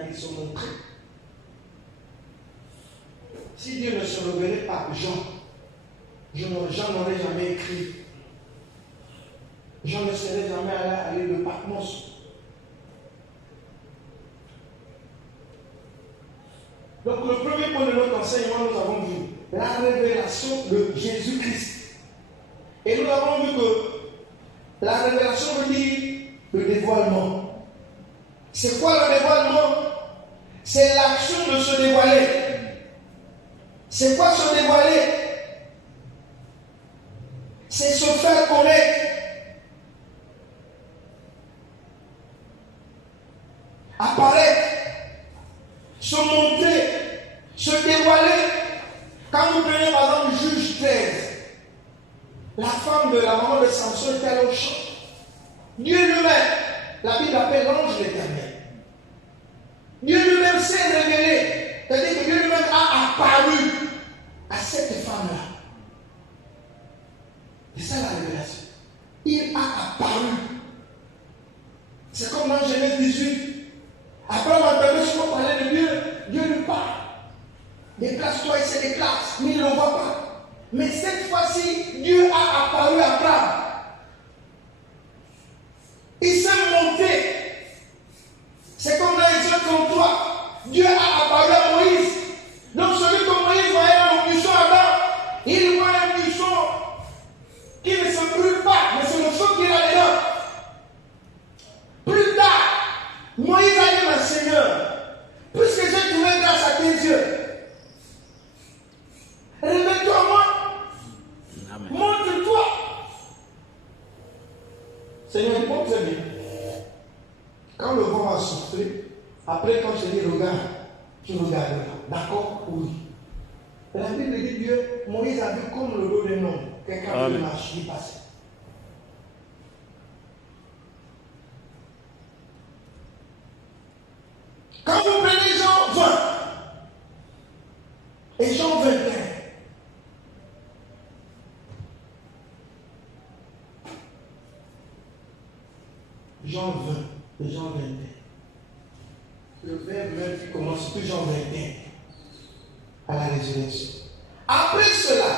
ils sont montrés. Si Dieu ne se révélait pas à Jean n'aurais jamais écrit. Jean ne serait jamais allé de Patmos. Donc le premier point de notre enseignement, nous avons vu la révélation de Jésus-Christ. Et nous avons vu que la révélation veut dire le dévoilement. C'est quoi le dévoilement? C'est l'action de se dévoiler. C'est quoi se dévoiler? C'est se faire connaître. Apparaître, se montrer, se dévoiler. Quand vous prenez par exemple Juge 13, la femme de la maman de Samson était allée au champ. Dieu lui-même, la Bible appelle l'ange de l'Éternel. Dieu lui-même s'est révélé. C'est-à-dire que Dieu lui-même a apparu à cette femme-là. C'est ça la révélation. Il a apparu. C'est comme dans Genèse 18. Après on a entendu ce qu'on parlait de Dieu, Dieu lui parle. Déplace-toi et se déplace, mais il ne le voit pas. Mais cette fois-ci, Dieu a apparu à Abraham. Il s'est monté. C'est comme dans Exode 33. Dieu a apparu à Moïse. Donc celui que Moïse voyait dans le buisson avant, il voit un buisson qui ne se brûle pas, mais c'est le feu qu'il a dedans. Plus tard, Moïse a dit, mon Seigneur, puisque j'ai trouvé grâce à tes yeux, révèle-toi à moi. Montre-toi. Seigneur, montre bien. Quand le vent va souffler, après quand je dis regarde, tu regarderas. D'accord? Oui. Et la Bible dit Dieu, Moïse a vu comme le dos d'un homme. Quelqu'un qui marche, il passait. Quand vous prenez Jean 20 et Jean 21, Jean 20 et Jean 21, le verbe même qui commence plus Jean 21 à la résurrection. Après cela,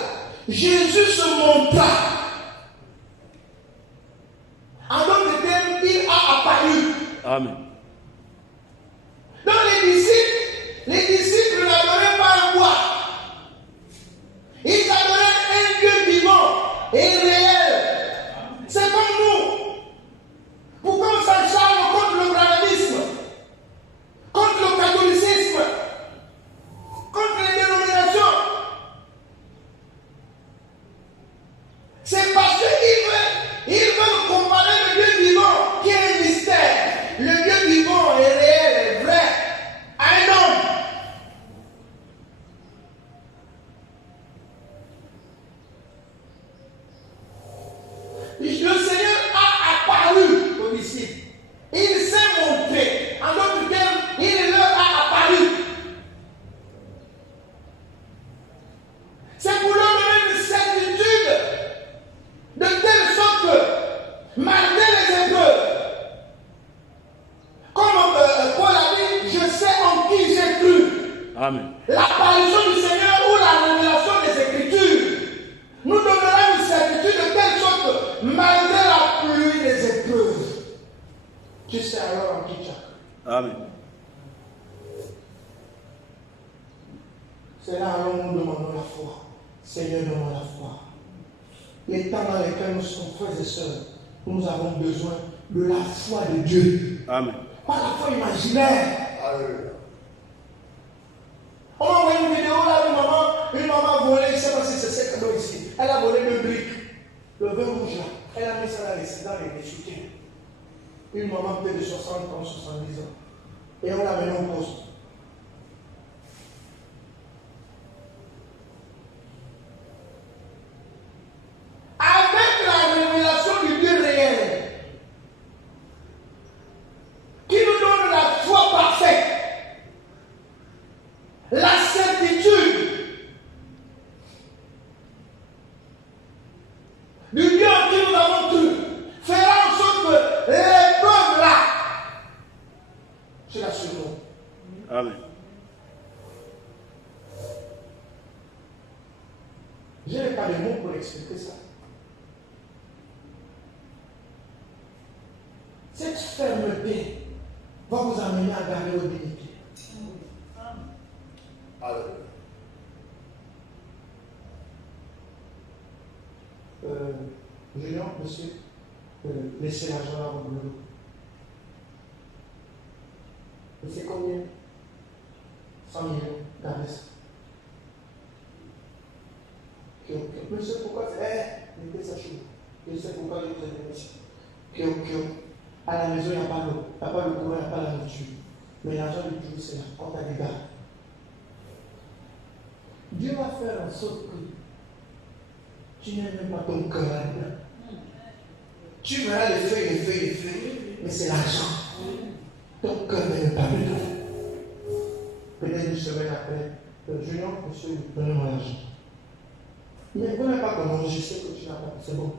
Jésus se montra. En d'autres termes, il a apparu. Amen. Donc les disciples n'adoraient pas un bois. Ils adoraient un Dieu vivant et réel. C'est comme nous. Pourquoi on s'acharne contre le brahmanisme, contre le catholicisme, contre les dénominations? C'est parce qu'ils veulent comparer le Dieu vivant qui est un mystère. Le Dieu vivant est réel, est vrai, à un homme. Le Seigneur a apparu aux disciples. Il s'est montré. En d'autres termes, il leur a apparu. C'est pour leur donner une certitude, de telle sorte que, malgré les épreuves, comme Paul a dit, je sais en qui j'ai cru. Amen. L'apparition du Seigneur ou la révélation des Écritures nous donnera une certitude de telle sorte que, malgré la pluie des épreuves, tu sais alors en qui tu as cru. Amen. C'est là alors nous demandons la foi. Seigneur, donne-moi la foi. Les temps dans lesquels nous sommes frères et sœurs, nous avons besoin de la foi de Dieu. Amen. Pas la foi imaginaire. On m'a envoyé une vidéo là une maman a volé, je ne sais pas si c'est ce cadeau ici. Elle a volé 2 briques. Le vin rouge là. Elle a mis ça dans les soutiens. Une maman peut-être de 60 ans, 70 ans. Et on l'a mené au poste. Avec la révélation du Dieu réel, qui nous donne la foi parfaite, la certitude du Dieu en qui nous avons cru, fera en sorte que l'épreuve là, je la surmonte. Amen. Je n'ai pas de mots pour expliquer ça. Cette fermeté va vous amener à garder vos dignités. Alors, Julien, monsieur, laissez l'argent à votre boulot. Et c'est combien? 100 millions, gardez ça. Monsieur, pourquoi mettez ça chez vous. Je sais pourquoi je vous ai donné ça. À la maison, il n'y a pas l'eau, il n'y a pas le courant, il n'y a pas la nourriture. Mais l'argent du jour, c'est là, quand tu as des gars. Dieu va faire en sorte que tu n'aimes même pas ton cœur là-dedans. Tu verras les feuilles, mais c'est l'argent. Ton cœur n'est pas dedans. Peut-être une semaine après, Julien, monsieur, donnez-moi l'argent. Mais vous n'avez pas comment, je sais que tu n'as pas, c'est bon.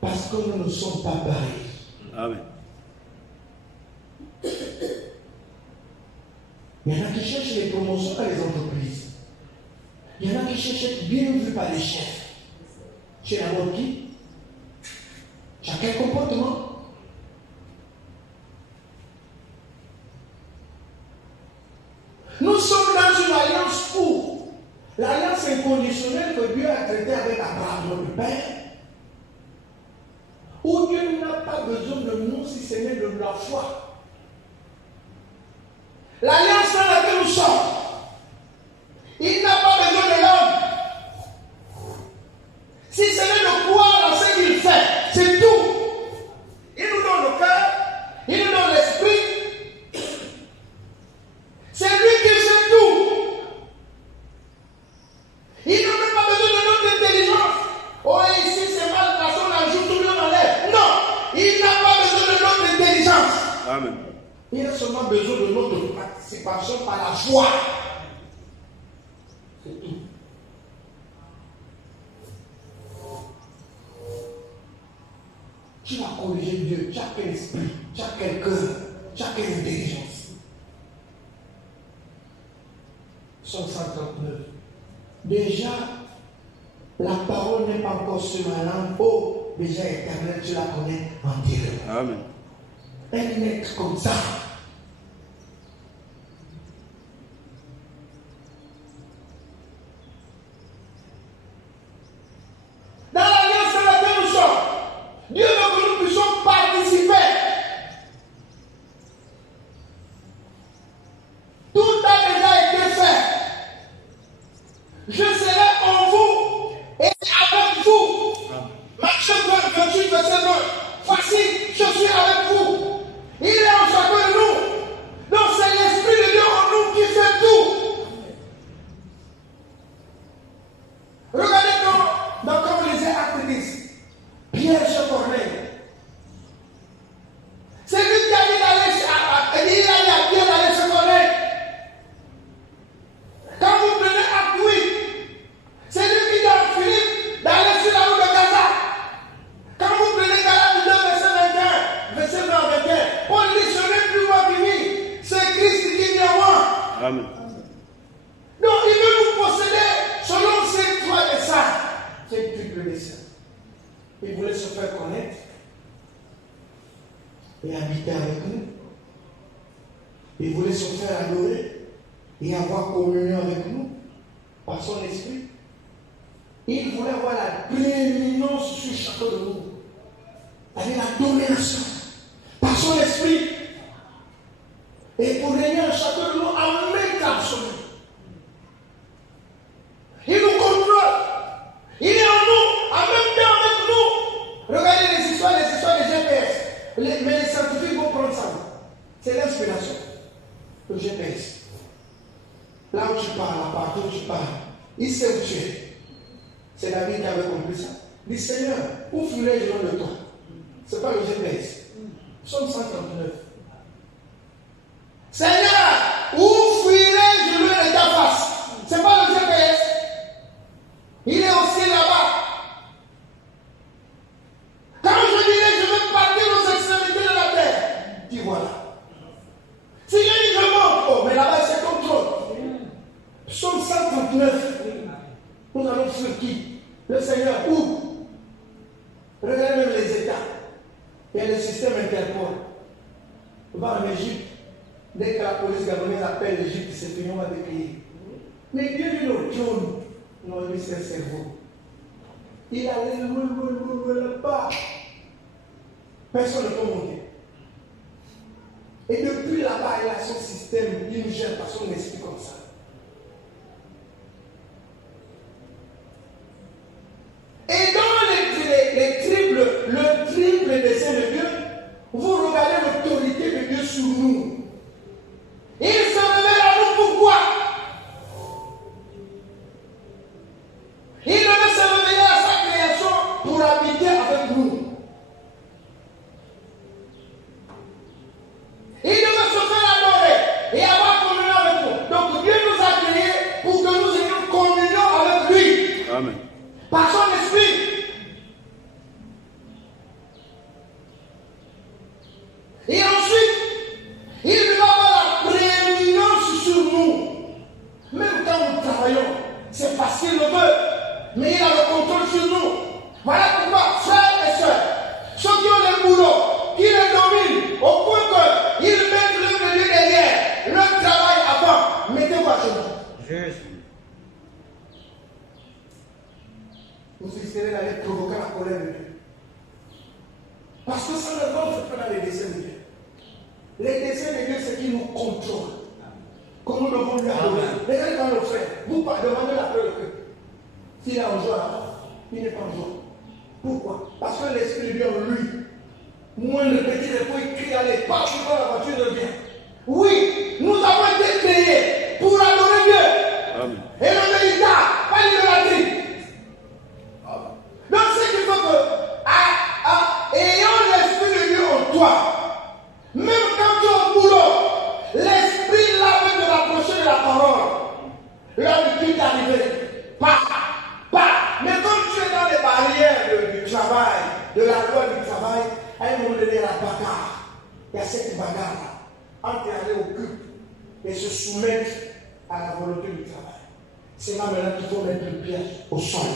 Parce que nous ne sommes pas pareils. Amen. Il y en a qui cherchent les promotions dans les entreprises. Il y en a qui cherchent à être bien vus par les chefs. Tu es d'abord qui? Tu as quel comportement? Nous sommes dans une alliance où l'alliance inconditionnelle que Dieu a traitée avec Abraham, notre père, où Dieu n'a pas besoin de nous si ce n'est de la foi. L'alliance dans laquelle nous sommes, il n'a pas besoin de l'homme. Si ce n'est de croire en ce qu'il fait, c'est tout. Il nous donne le cœur, il nous donne l'esprit. C'est lui qui fait tout. Il n'a même pas besoin de notre intelligence. Oh, ici c'est mal passé, on ajoute tout le monde en l'air. Non, il n'a pas besoin de notre intelligence. Amen. Il a seulement besoin de notre participation par la foi. C'est tout. Tu vas corriger Dieu, tu as quel esprit, tu as quel cœur, tu as quelle intelligence. Psaume 139. Déjà, la parole n'est pas encore sur ma langue. Oh, déjà éternel, tu la connais entièrement. Amen. Un être comme ça. Dans l'alliance dans laquelle nous sommes, Dieu veut que nous puissions participer. Tout a déjà été fait. Je serai en vous et avec vous. Matthieu 28, verset 9. Voici, je suis avec vous. Il est en chacun de nous. Donc c'est l'Esprit de Dieu en nous qui fait tout. Regardez comme vous lisez Acte 10. Pierre chez Corneille. C'est lui qui a dit d'aller à Pierre d'aller chez Corneille. Quand vous prenez Acte 8, c'est lui qui dit à Philippe d'aller sur la route de Gaza. Quand vous prenez Galates 2, verset 21, verset 20, 21, Paul dit ce n'est plus moi qui vis, c'est Christ qui vit en moi. Amen. Donc il veut nous posséder selon ses trois et ça. C'est triple dessein. Il voulait se faire connaître et habiter avec nous. Il voulait se faire adorer et avoir communion avec nous par son esprit. Il voulait avoir la prééminence sur chacun de nous. C'est-à-dire la domination par son esprit. Et pour régner en chacun de nous en même temps absolu. Il nous contrôle. Il est en nous, en même temps avec nous. Regardez les histoires de GPS. Mais les scientifiques vont prendre ça. C'est l'inspiration. Le GPS. Là où tu pars, partout où tu pars, il sait où tu es. C'est David qui avait compris ça. Il dit Seigneur, où fuirai-je loin de toi? Ce n'est pas le GPS. Psaume 139. Seigneur, où fuirai-je loin de ta face? Ce n'est pas le GPS. Il est aussi là-bas. Quand je dirais je veux partir au Seigneur, où? Regardez même les États. Il y a le système Interpol. On va en Égypte. Dès que la police gabonaise appelle l'Égypte, c'est fini, on va décrire. Mais Dieu dit non, John, non, lui c'est un cerveau. Il allait loin là-bas. Personne ne peut monter. Et depuis là-bas, il a son système, il nous gère par son esprit comme ça. Et dans le triple dessein de Dieu, vous regardez l'autorité de Dieu sur nous. Il se révèle à nous pourquoi? Il devait se révéler à sa création pour habiter avec nous. Il devait se faire adorer et avoir communion avec nous. Donc Dieu nous a créés pour que nous ayons communion avec lui. Amen. Par son esprit. Et ensuite, il va avoir la prééminence sur nous. Même quand nous travaillons, c'est parce qu'il le veut. Mais il a le contrôle sur nous. Voilà pourquoi, frères et sœurs, ceux qui ont des boulots, qui les dominent, au point qu'ils mettent le milieu derrière, leur travail avant, mettez-vous à genoux. Juste. Vous risquerez d'aller provoquer la colère de Dieu. Parce que ça ne rentre pas dans les desseins de Dieu. Les desseins de Dieu, c'est qu'il nous contrôle. Comme nous devons lui adorer. Regardez quand nos frères, vous demandez la paix de Dieu. S'il est en joie là, il n'est pas en joie. Pourquoi? Parce que l'Esprit de Dieu en lui, moins le petit repos, il crie, allez, pas pour la voiture revient. Oui, nous avons été créés pour adorer Dieu. Amen. Et le véritable, pas l'idolâtrie. Donc c'est qu'il faut que, ayant l'Esprit de Dieu en toi, même quand tu es au boulot, l'Esprit là veut te rapprocher de la parole. Là, tu es arrivé. Pas. Mais quand tu es dans les barrières du travail, de la loi du travail, à un moment donné, il y a la bagarre. Il y a cette bagarre-là. Entre aller au culte et se soumettre à la volonté du travail. C'est là maintenant qu'il faut mettre le pied au sol.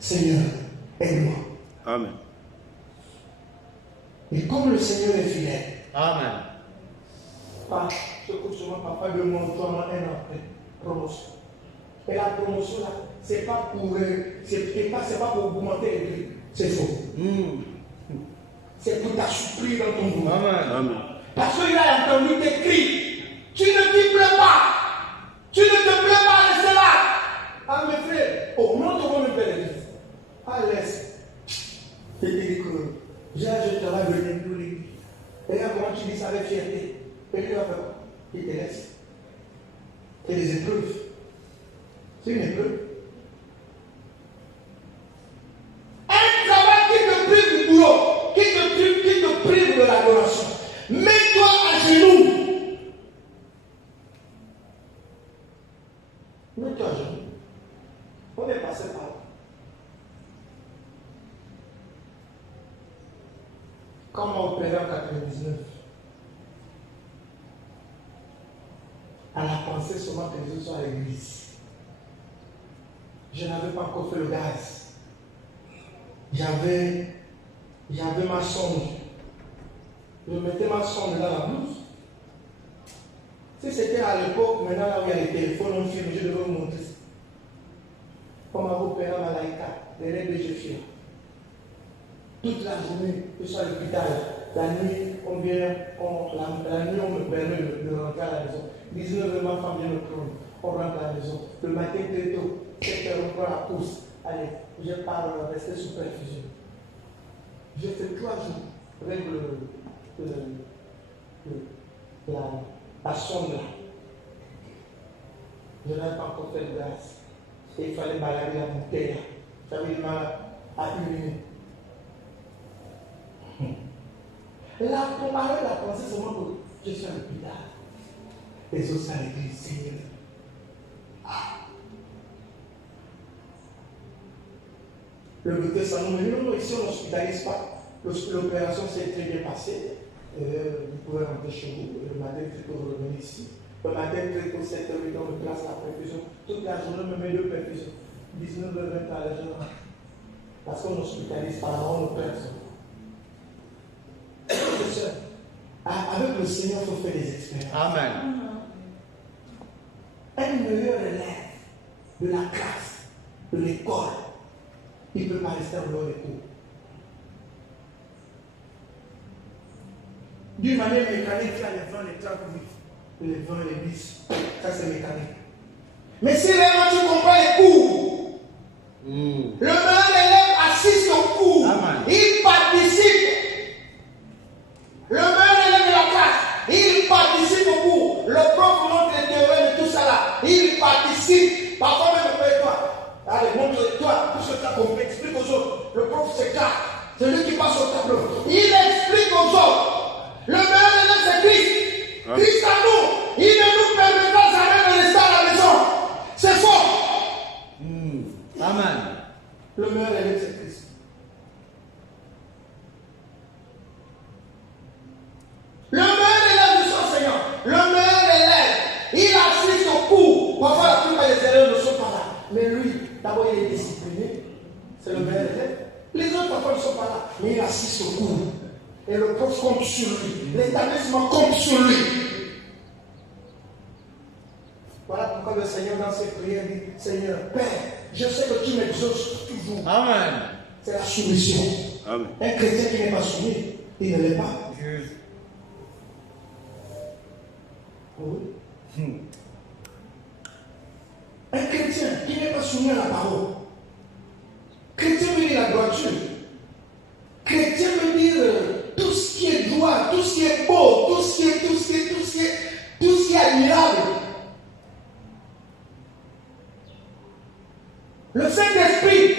Seigneur, aide-moi. Amen. Et comme le Seigneur est fidèle, Amen. pas, je coupe souvent papa de mon temps, un an après, promotion. Et la promotion là, c'est pas pour augmenter les prix, c'est faux. C'est pour t'assouplir dans ton boulot. Amen. Parce qu'il a entendu tes cris. Tu ne t'y plais pas. Tu ne te plais pas à rester là. Ah mes frères, montre-moi me faire l'église. Ah laisse. Je te dis que je travaille de l'église. Et là comment tu dis ça avec fierté. Et lui va faire quoi? Il te laisse. C'est des épreuves. C'est une épreuve. Un travail qui te prive du boulot, qui te prive de l'adoration. Mets-toi à genoux. Mets-toi à genoux. On est passé par là. Quand on m'a opéré en 99, à la pensée seulement que je sois à l'église. Je n'avais pas encore fait le gaz. J'avais ma sonde. Je mettais ma sonde dans la blouse. Si c'était à l'époque, maintenant là où il y a les téléphones, on filme, je devais vous montrer ça. On m'a opéré à Malaïka, les règles de Jésus. Toute la journée, je suis à l'hôpital. La nuit, on me permet de rentrer à la maison. 19h, ma femme vient me prendre. On rentre à la maison. Le matin, très tôt, 7h, on prend la course. Allez, je pars rester sous perfusion. J'ai fait 3 jours avec la sonde là. Je n'avais pas encore fait de grâce. Et il fallait balader la bouteille là. J'avais du mal à uriner. La pensée seulement que je suis à l'hôpital. Les autres à l'église, Seigneur. Le docteur s'en dit non, ici on n'hospitalise pas. L'opération s'est très bien passée. Vous pouvez rentrer chez vous. Le matin, très tôt, vous revenez ici. Le matin, très tôt, 7h, on me place la perfusion. Toute la journée, on me met 2 perfusions. 19h20 à la journée. Parce qu'on hospitalise par la honte personne. Avec le Seigneur, il faut faire des expériences. Amen. Un meilleur élève de la classe, de l'école, il ne peut pas rester en dehors des cours. D'une manière mécanique, il y a les 20, les 30 minutes, les 20, les 10. Ça, c'est mécanique. Mais si vraiment tu comprends les cours, le meilleur élève assiste aux cours. Amen. Il participe. Le meilleur élève de la classe, il participe au cours. Le prof montre les théorèmes et tout ça là. Il participe. Parfois même, toi. Allez, montre-toi. Tout ce que tu as compris, explique aux autres. Le prof s'écarte. C'est lui qui passe au tableau. Il explique aux autres. Le meilleur élève, c'est Christ. Christ à nous. Il ne nous permettra jamais de rester à la maison. C'est fort. Amen. Le meilleur élève, c'est Christ. Le meilleur élève de son Seigneur, le meilleur élève, il assiste au cours. Parfois, la plupart des élèves ne sont pas là. Mais lui, d'abord, il est discipliné. C'est le meilleur élève. Les autres, parfois, ne sont pas là. Mais il assiste au cours. Et le prof compte sur lui. L'établissement compte sur lui. Voilà pourquoi le Seigneur, dans ses prières, dit Seigneur, Père, je sais que tu m'exauces toujours. Amen. C'est la soumission. Amen. Un chrétien qui n'est pas soumis, il ne l'est pas. Juste. Oui. Un chrétien qui n'est pas soumis à la parole. Chrétien veut dire la droiture. Chrétien veut dire tout ce qui est droit, tout ce qui est beau, tout ce qui est admirable. Le Saint-Esprit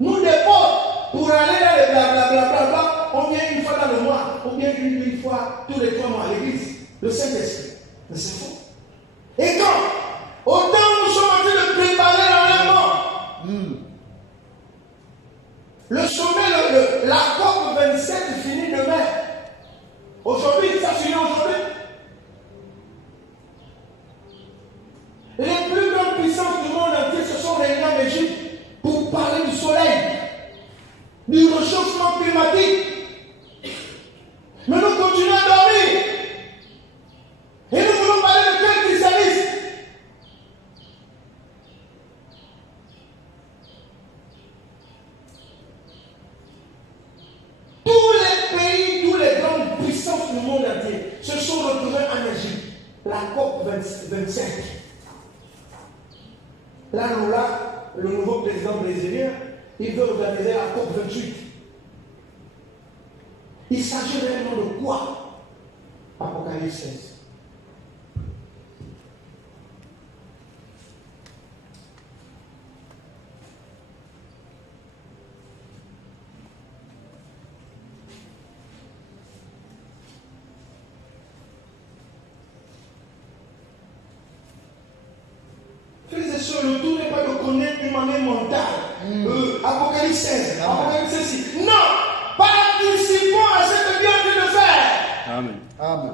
nous dépose pour aller dans les blablabla. On vient une fois dans le mois, on vient une fois tous les 3 mois à l'église. Le Saint-Esprit. Mais c'est faux. Et quand, autant nous sommes en train de préparer l'enlèvement, le sommet, la COP 27 finit demain. Aujourd'hui, ça finit aujourd'hui. Les plus grandes puissances du monde entier se sont réunies en Égypte pour parler du soleil, du réchauffement climatique. Mais nous continuons à dormir. Et nous voulons parler de quel christianisme? Tous les pays, tous les grandes puissances du monde entier se sont retrouvés en Égypte. La COP 25. Là, le nouveau président brésilien, il veut organiser la COP 28. Il s'agit réellement de quoi? Apocalypse 16. Le tout n'est pas de connaître une manière mentale. Apocalypse 16. Apocalypse 16. Non! Participons à ce que Dieu est en train de faire. Amen. Amen.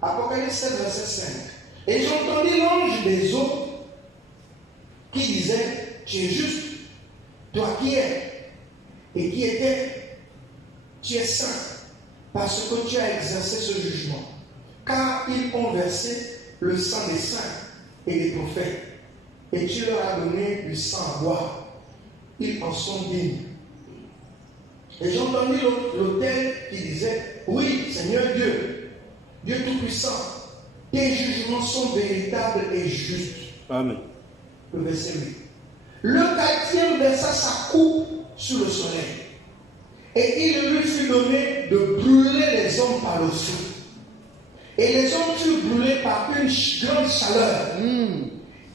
Apocalypse 16, verset 5. Et j'entendis l'ange des eaux qui disait, tu es juste, toi qui es, et qui étais, tu es saint, parce que tu as exercé ce jugement. Car ils ont versé le sang des saints et des prophètes, et tu leur as donné du sang à boire. Ils en sont dignes. Et j'entendis l'autel qui disait, oui, Seigneur Dieu, Dieu Tout-Puissant, tes jugements sont véritables et justes. Amen. Le verset 8. Le quatrième versa sa coupe sur le soleil. Et il lui fut donné de brûler les hommes par le feu. Et les hommes furent brûlés par une grande chaleur.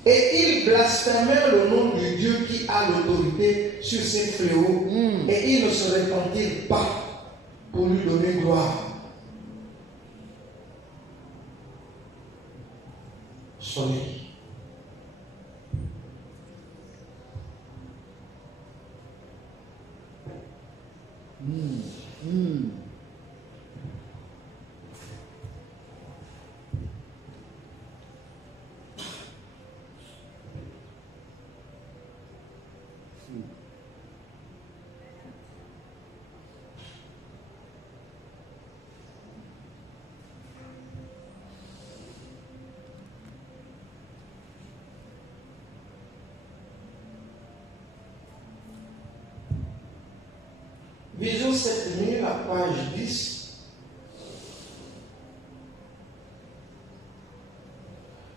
Et ils blasphémèrent le nom du Dieu qui a l'autorité sur ces fléaux. Et ils ne se repentirent pas pour lui donner gloire. Soleil. Vision 7000, la page 10.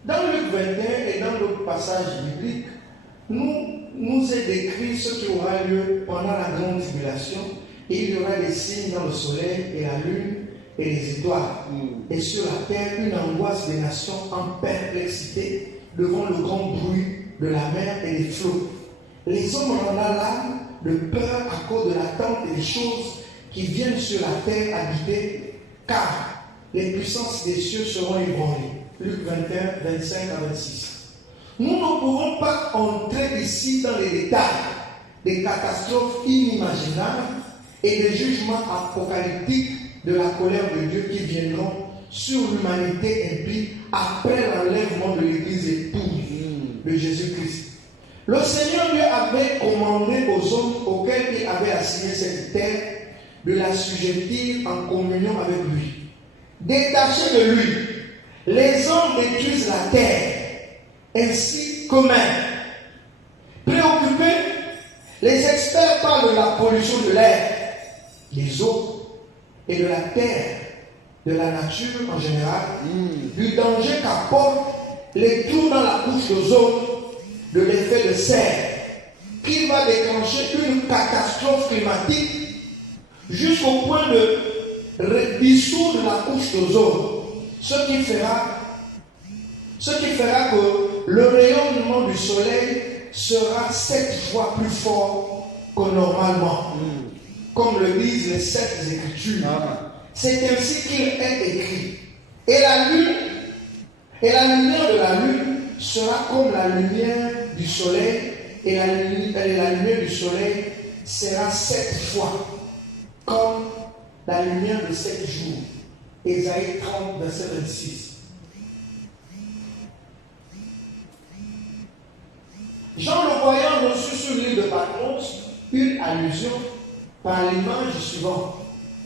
Dans Luc 21 et dans d'autres passages bibliques, nous est décrit ce qui aura lieu pendant la grande tribulation. Et il y aura des signes dans le soleil et la lune et les étoiles. Et sur la terre, une angoisse des nations en perplexité devant le grand bruit de la mer et des flots. Les hommes en l'âme de peur à cause de l'attente des choses qui viennent sur la terre habitée, car les puissances des cieux seront ébranlées. Luc 21, 25 à 26. Nous ne pouvons pas entrer ici dans les détails des catastrophes inimaginables et des jugements apocalyptiques de la colère de Dieu qui viendront sur l'humanité impie après l'enlèvement de l'Église épouse de Jésus-Christ. Le Seigneur Dieu avait commandé aux hommes auxquels il avait assigné cette terre de la sujettir en communion avec lui. Détachés de lui, les hommes détruisent la terre ainsi qu'eux-mêmes. Préoccupés, les experts parlent de la pollution de l'air, des eaux et de la terre, de la nature en général, du danger qu'apportent les trous dans la couche d'ozone, de l'effet de serre, qui va déclencher une catastrophe climatique jusqu'au point de dissoudre la couche d'ozone, ce qui fera que le rayonnement du soleil sera 7 fois plus fort que normalement, comme le disent les 7 Écritures. C'est ainsi qu'il est écrit. Et la lumière de la lune sera comme la lumière du soleil, et la lumière du soleil sera 7 fois comme la lumière de 7 jours. Ésaïe 30, verset 26. Jean le voyant reçut sur l'île de Patmos une allusion par l'image suivante.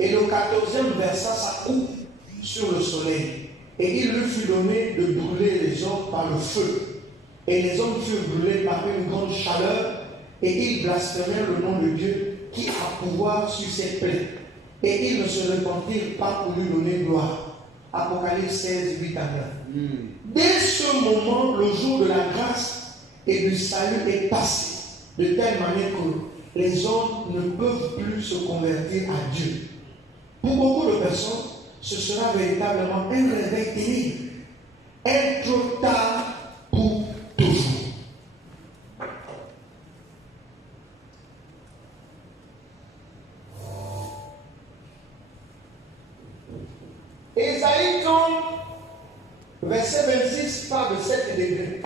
Et le 14e versa sa coupe sur le soleil. Et il lui fut donné de brûler les hommes par le feu. Et les hommes furent brûlés par une grande chaleur. Et ils blasphémèrent le nom de Dieu qui a pouvoir sur ses plaies. Et ils ne se repentirent pas pour lui donner gloire. Apocalypse 16, 8 à 9. Dès ce moment, le jour de la grâce et du salut est passé, de telle manière que les hommes ne peuvent plus se convertir à Dieu. Pour beaucoup de personnes, ce sera véritablement un réveil terrible, un trop tard pour toujours. Ésaïe 30, verset 26 parle de 7 degrés.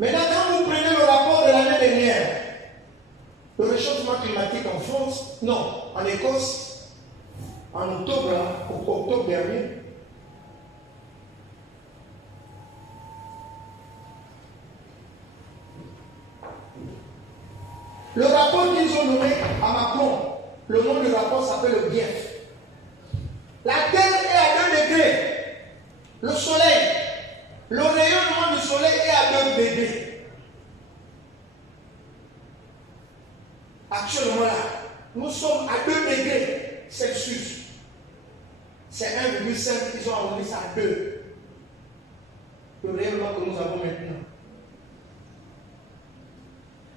Maintenant, quand vous prenez le rapport de l'année dernière, le réchauffement climatique en France, non, en Écosse, en octobre dernier, le rapport qu'ils ont donné à Macron, le nom du rapport s'appelle le BIEF. La Terre est à 2 degrés. Le soleil, le rayonnement du soleil est à 2 degrés. Actuellement là, nous sommes à 2 degrés Celsius. C'est 1,5, ils ont arrondi ça à 2. Le rayonnement que nous avons maintenant.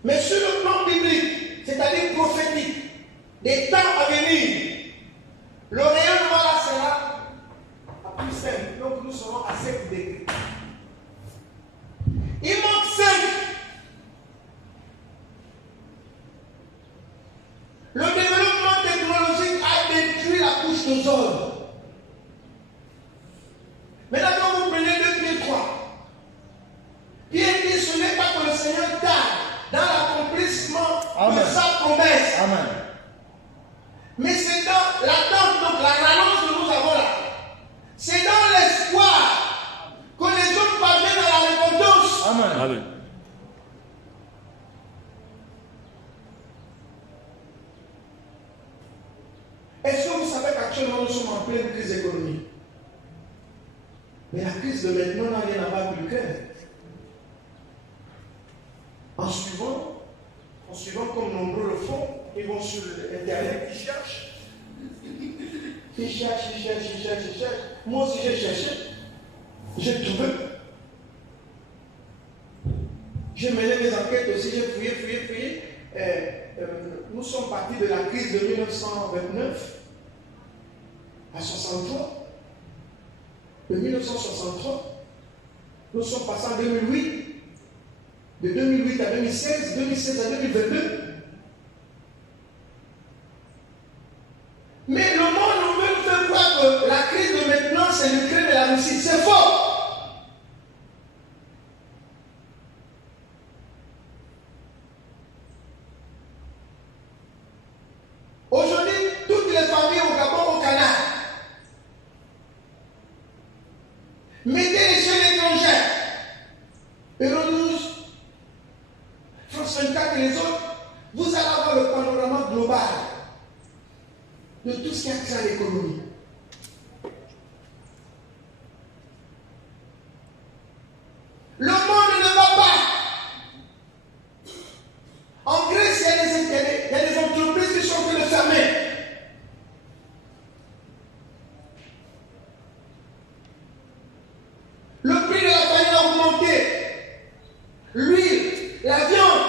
Mais sur le plan biblique, c'est-à-dire prophétique, des temps à venir, le rayonnement là sera à plus 5. Donc nous serons à 7 degrés. Il manque 5. Le développement technologique a détruit la couche d'ozone. Maintenant, quand vous prenez 2 Pierre 3, Pierre dit ce n'est pas que le Seigneur tarde dans l'accomplissement de sa promesse. Amen. Mais c'est dans l'attente, donc la rallonge que nous avons là. C'est dans l'espoir que les autres parviennent à la repentance. Amen. Amen. Est-ce que vous savez qu'actuellement nous sommes en pleine crise économique? Mais la crise de maintenant n'a rien à voir avec le cœur. En suivant comme nombreux le font, ils vont sur Internet, ils cherchent. Ils cherchent. Moi aussi j'ai cherché. J'ai trouvé. J'ai mené des enquêtes aussi, j'ai fouillé. Nous sommes partis de la crise de 1929 à 63. De 1963, nous sommes passés en 2008. De 2008 à 2016, 2016 à 2022. Mais le monde nous veut faire croire que la crise de maintenant, c'est l'Ukraine et la Russie. C'est faux. Aujourd'hui, toutes les familles au Gabon, au Canada, mettez les chaînes étrangères, Euronews, France 24 et les autres, vous allez avoir le panorama global de tout ce qui a trait à l'économie. Le monde ne va pas. En Grèce, il y a des entreprises qui sont en train de fermer. Le prix de la farine a augmenté. L'huile, la viande.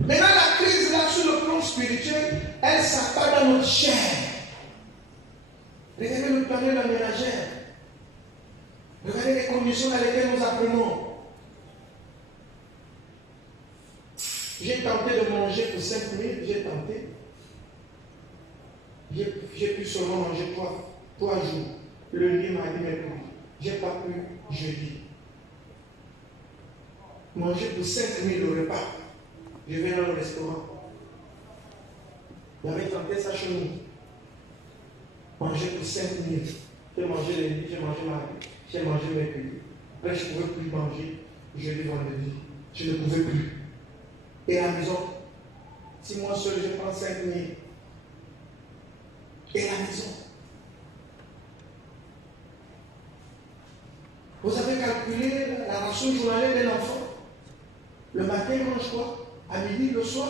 Maintenant, la crise là sur le plan spirituel, elle s'appelle dans notre chair. Regardez le panneau de la ménagère. Regardez les conditions dans lesquelles nous apprenons. J'ai tenté de manger pour 5 000, j'ai tenté. J'ai pu seulement manger 3 jours. Lundi, mardi, mercredi. Je n'ai pas pu jeudi. Manger pour 5 000 le repas. Je vais dans le restaurant. J'avais tenté ça chez nous. Manger pour 5 000. J'ai mangé lundi, j'ai mangé mardi, j'ai mangé mercredi. Après, je ne pouvais plus manger jeudi, vendredi. Je ne pouvais plus. Et à la maison, si moi seul je prends 5 000. Et à la maison. Vous avez calculé la ration journalière d'un enfant. Le matin, il mange quoi? À midi, le soir?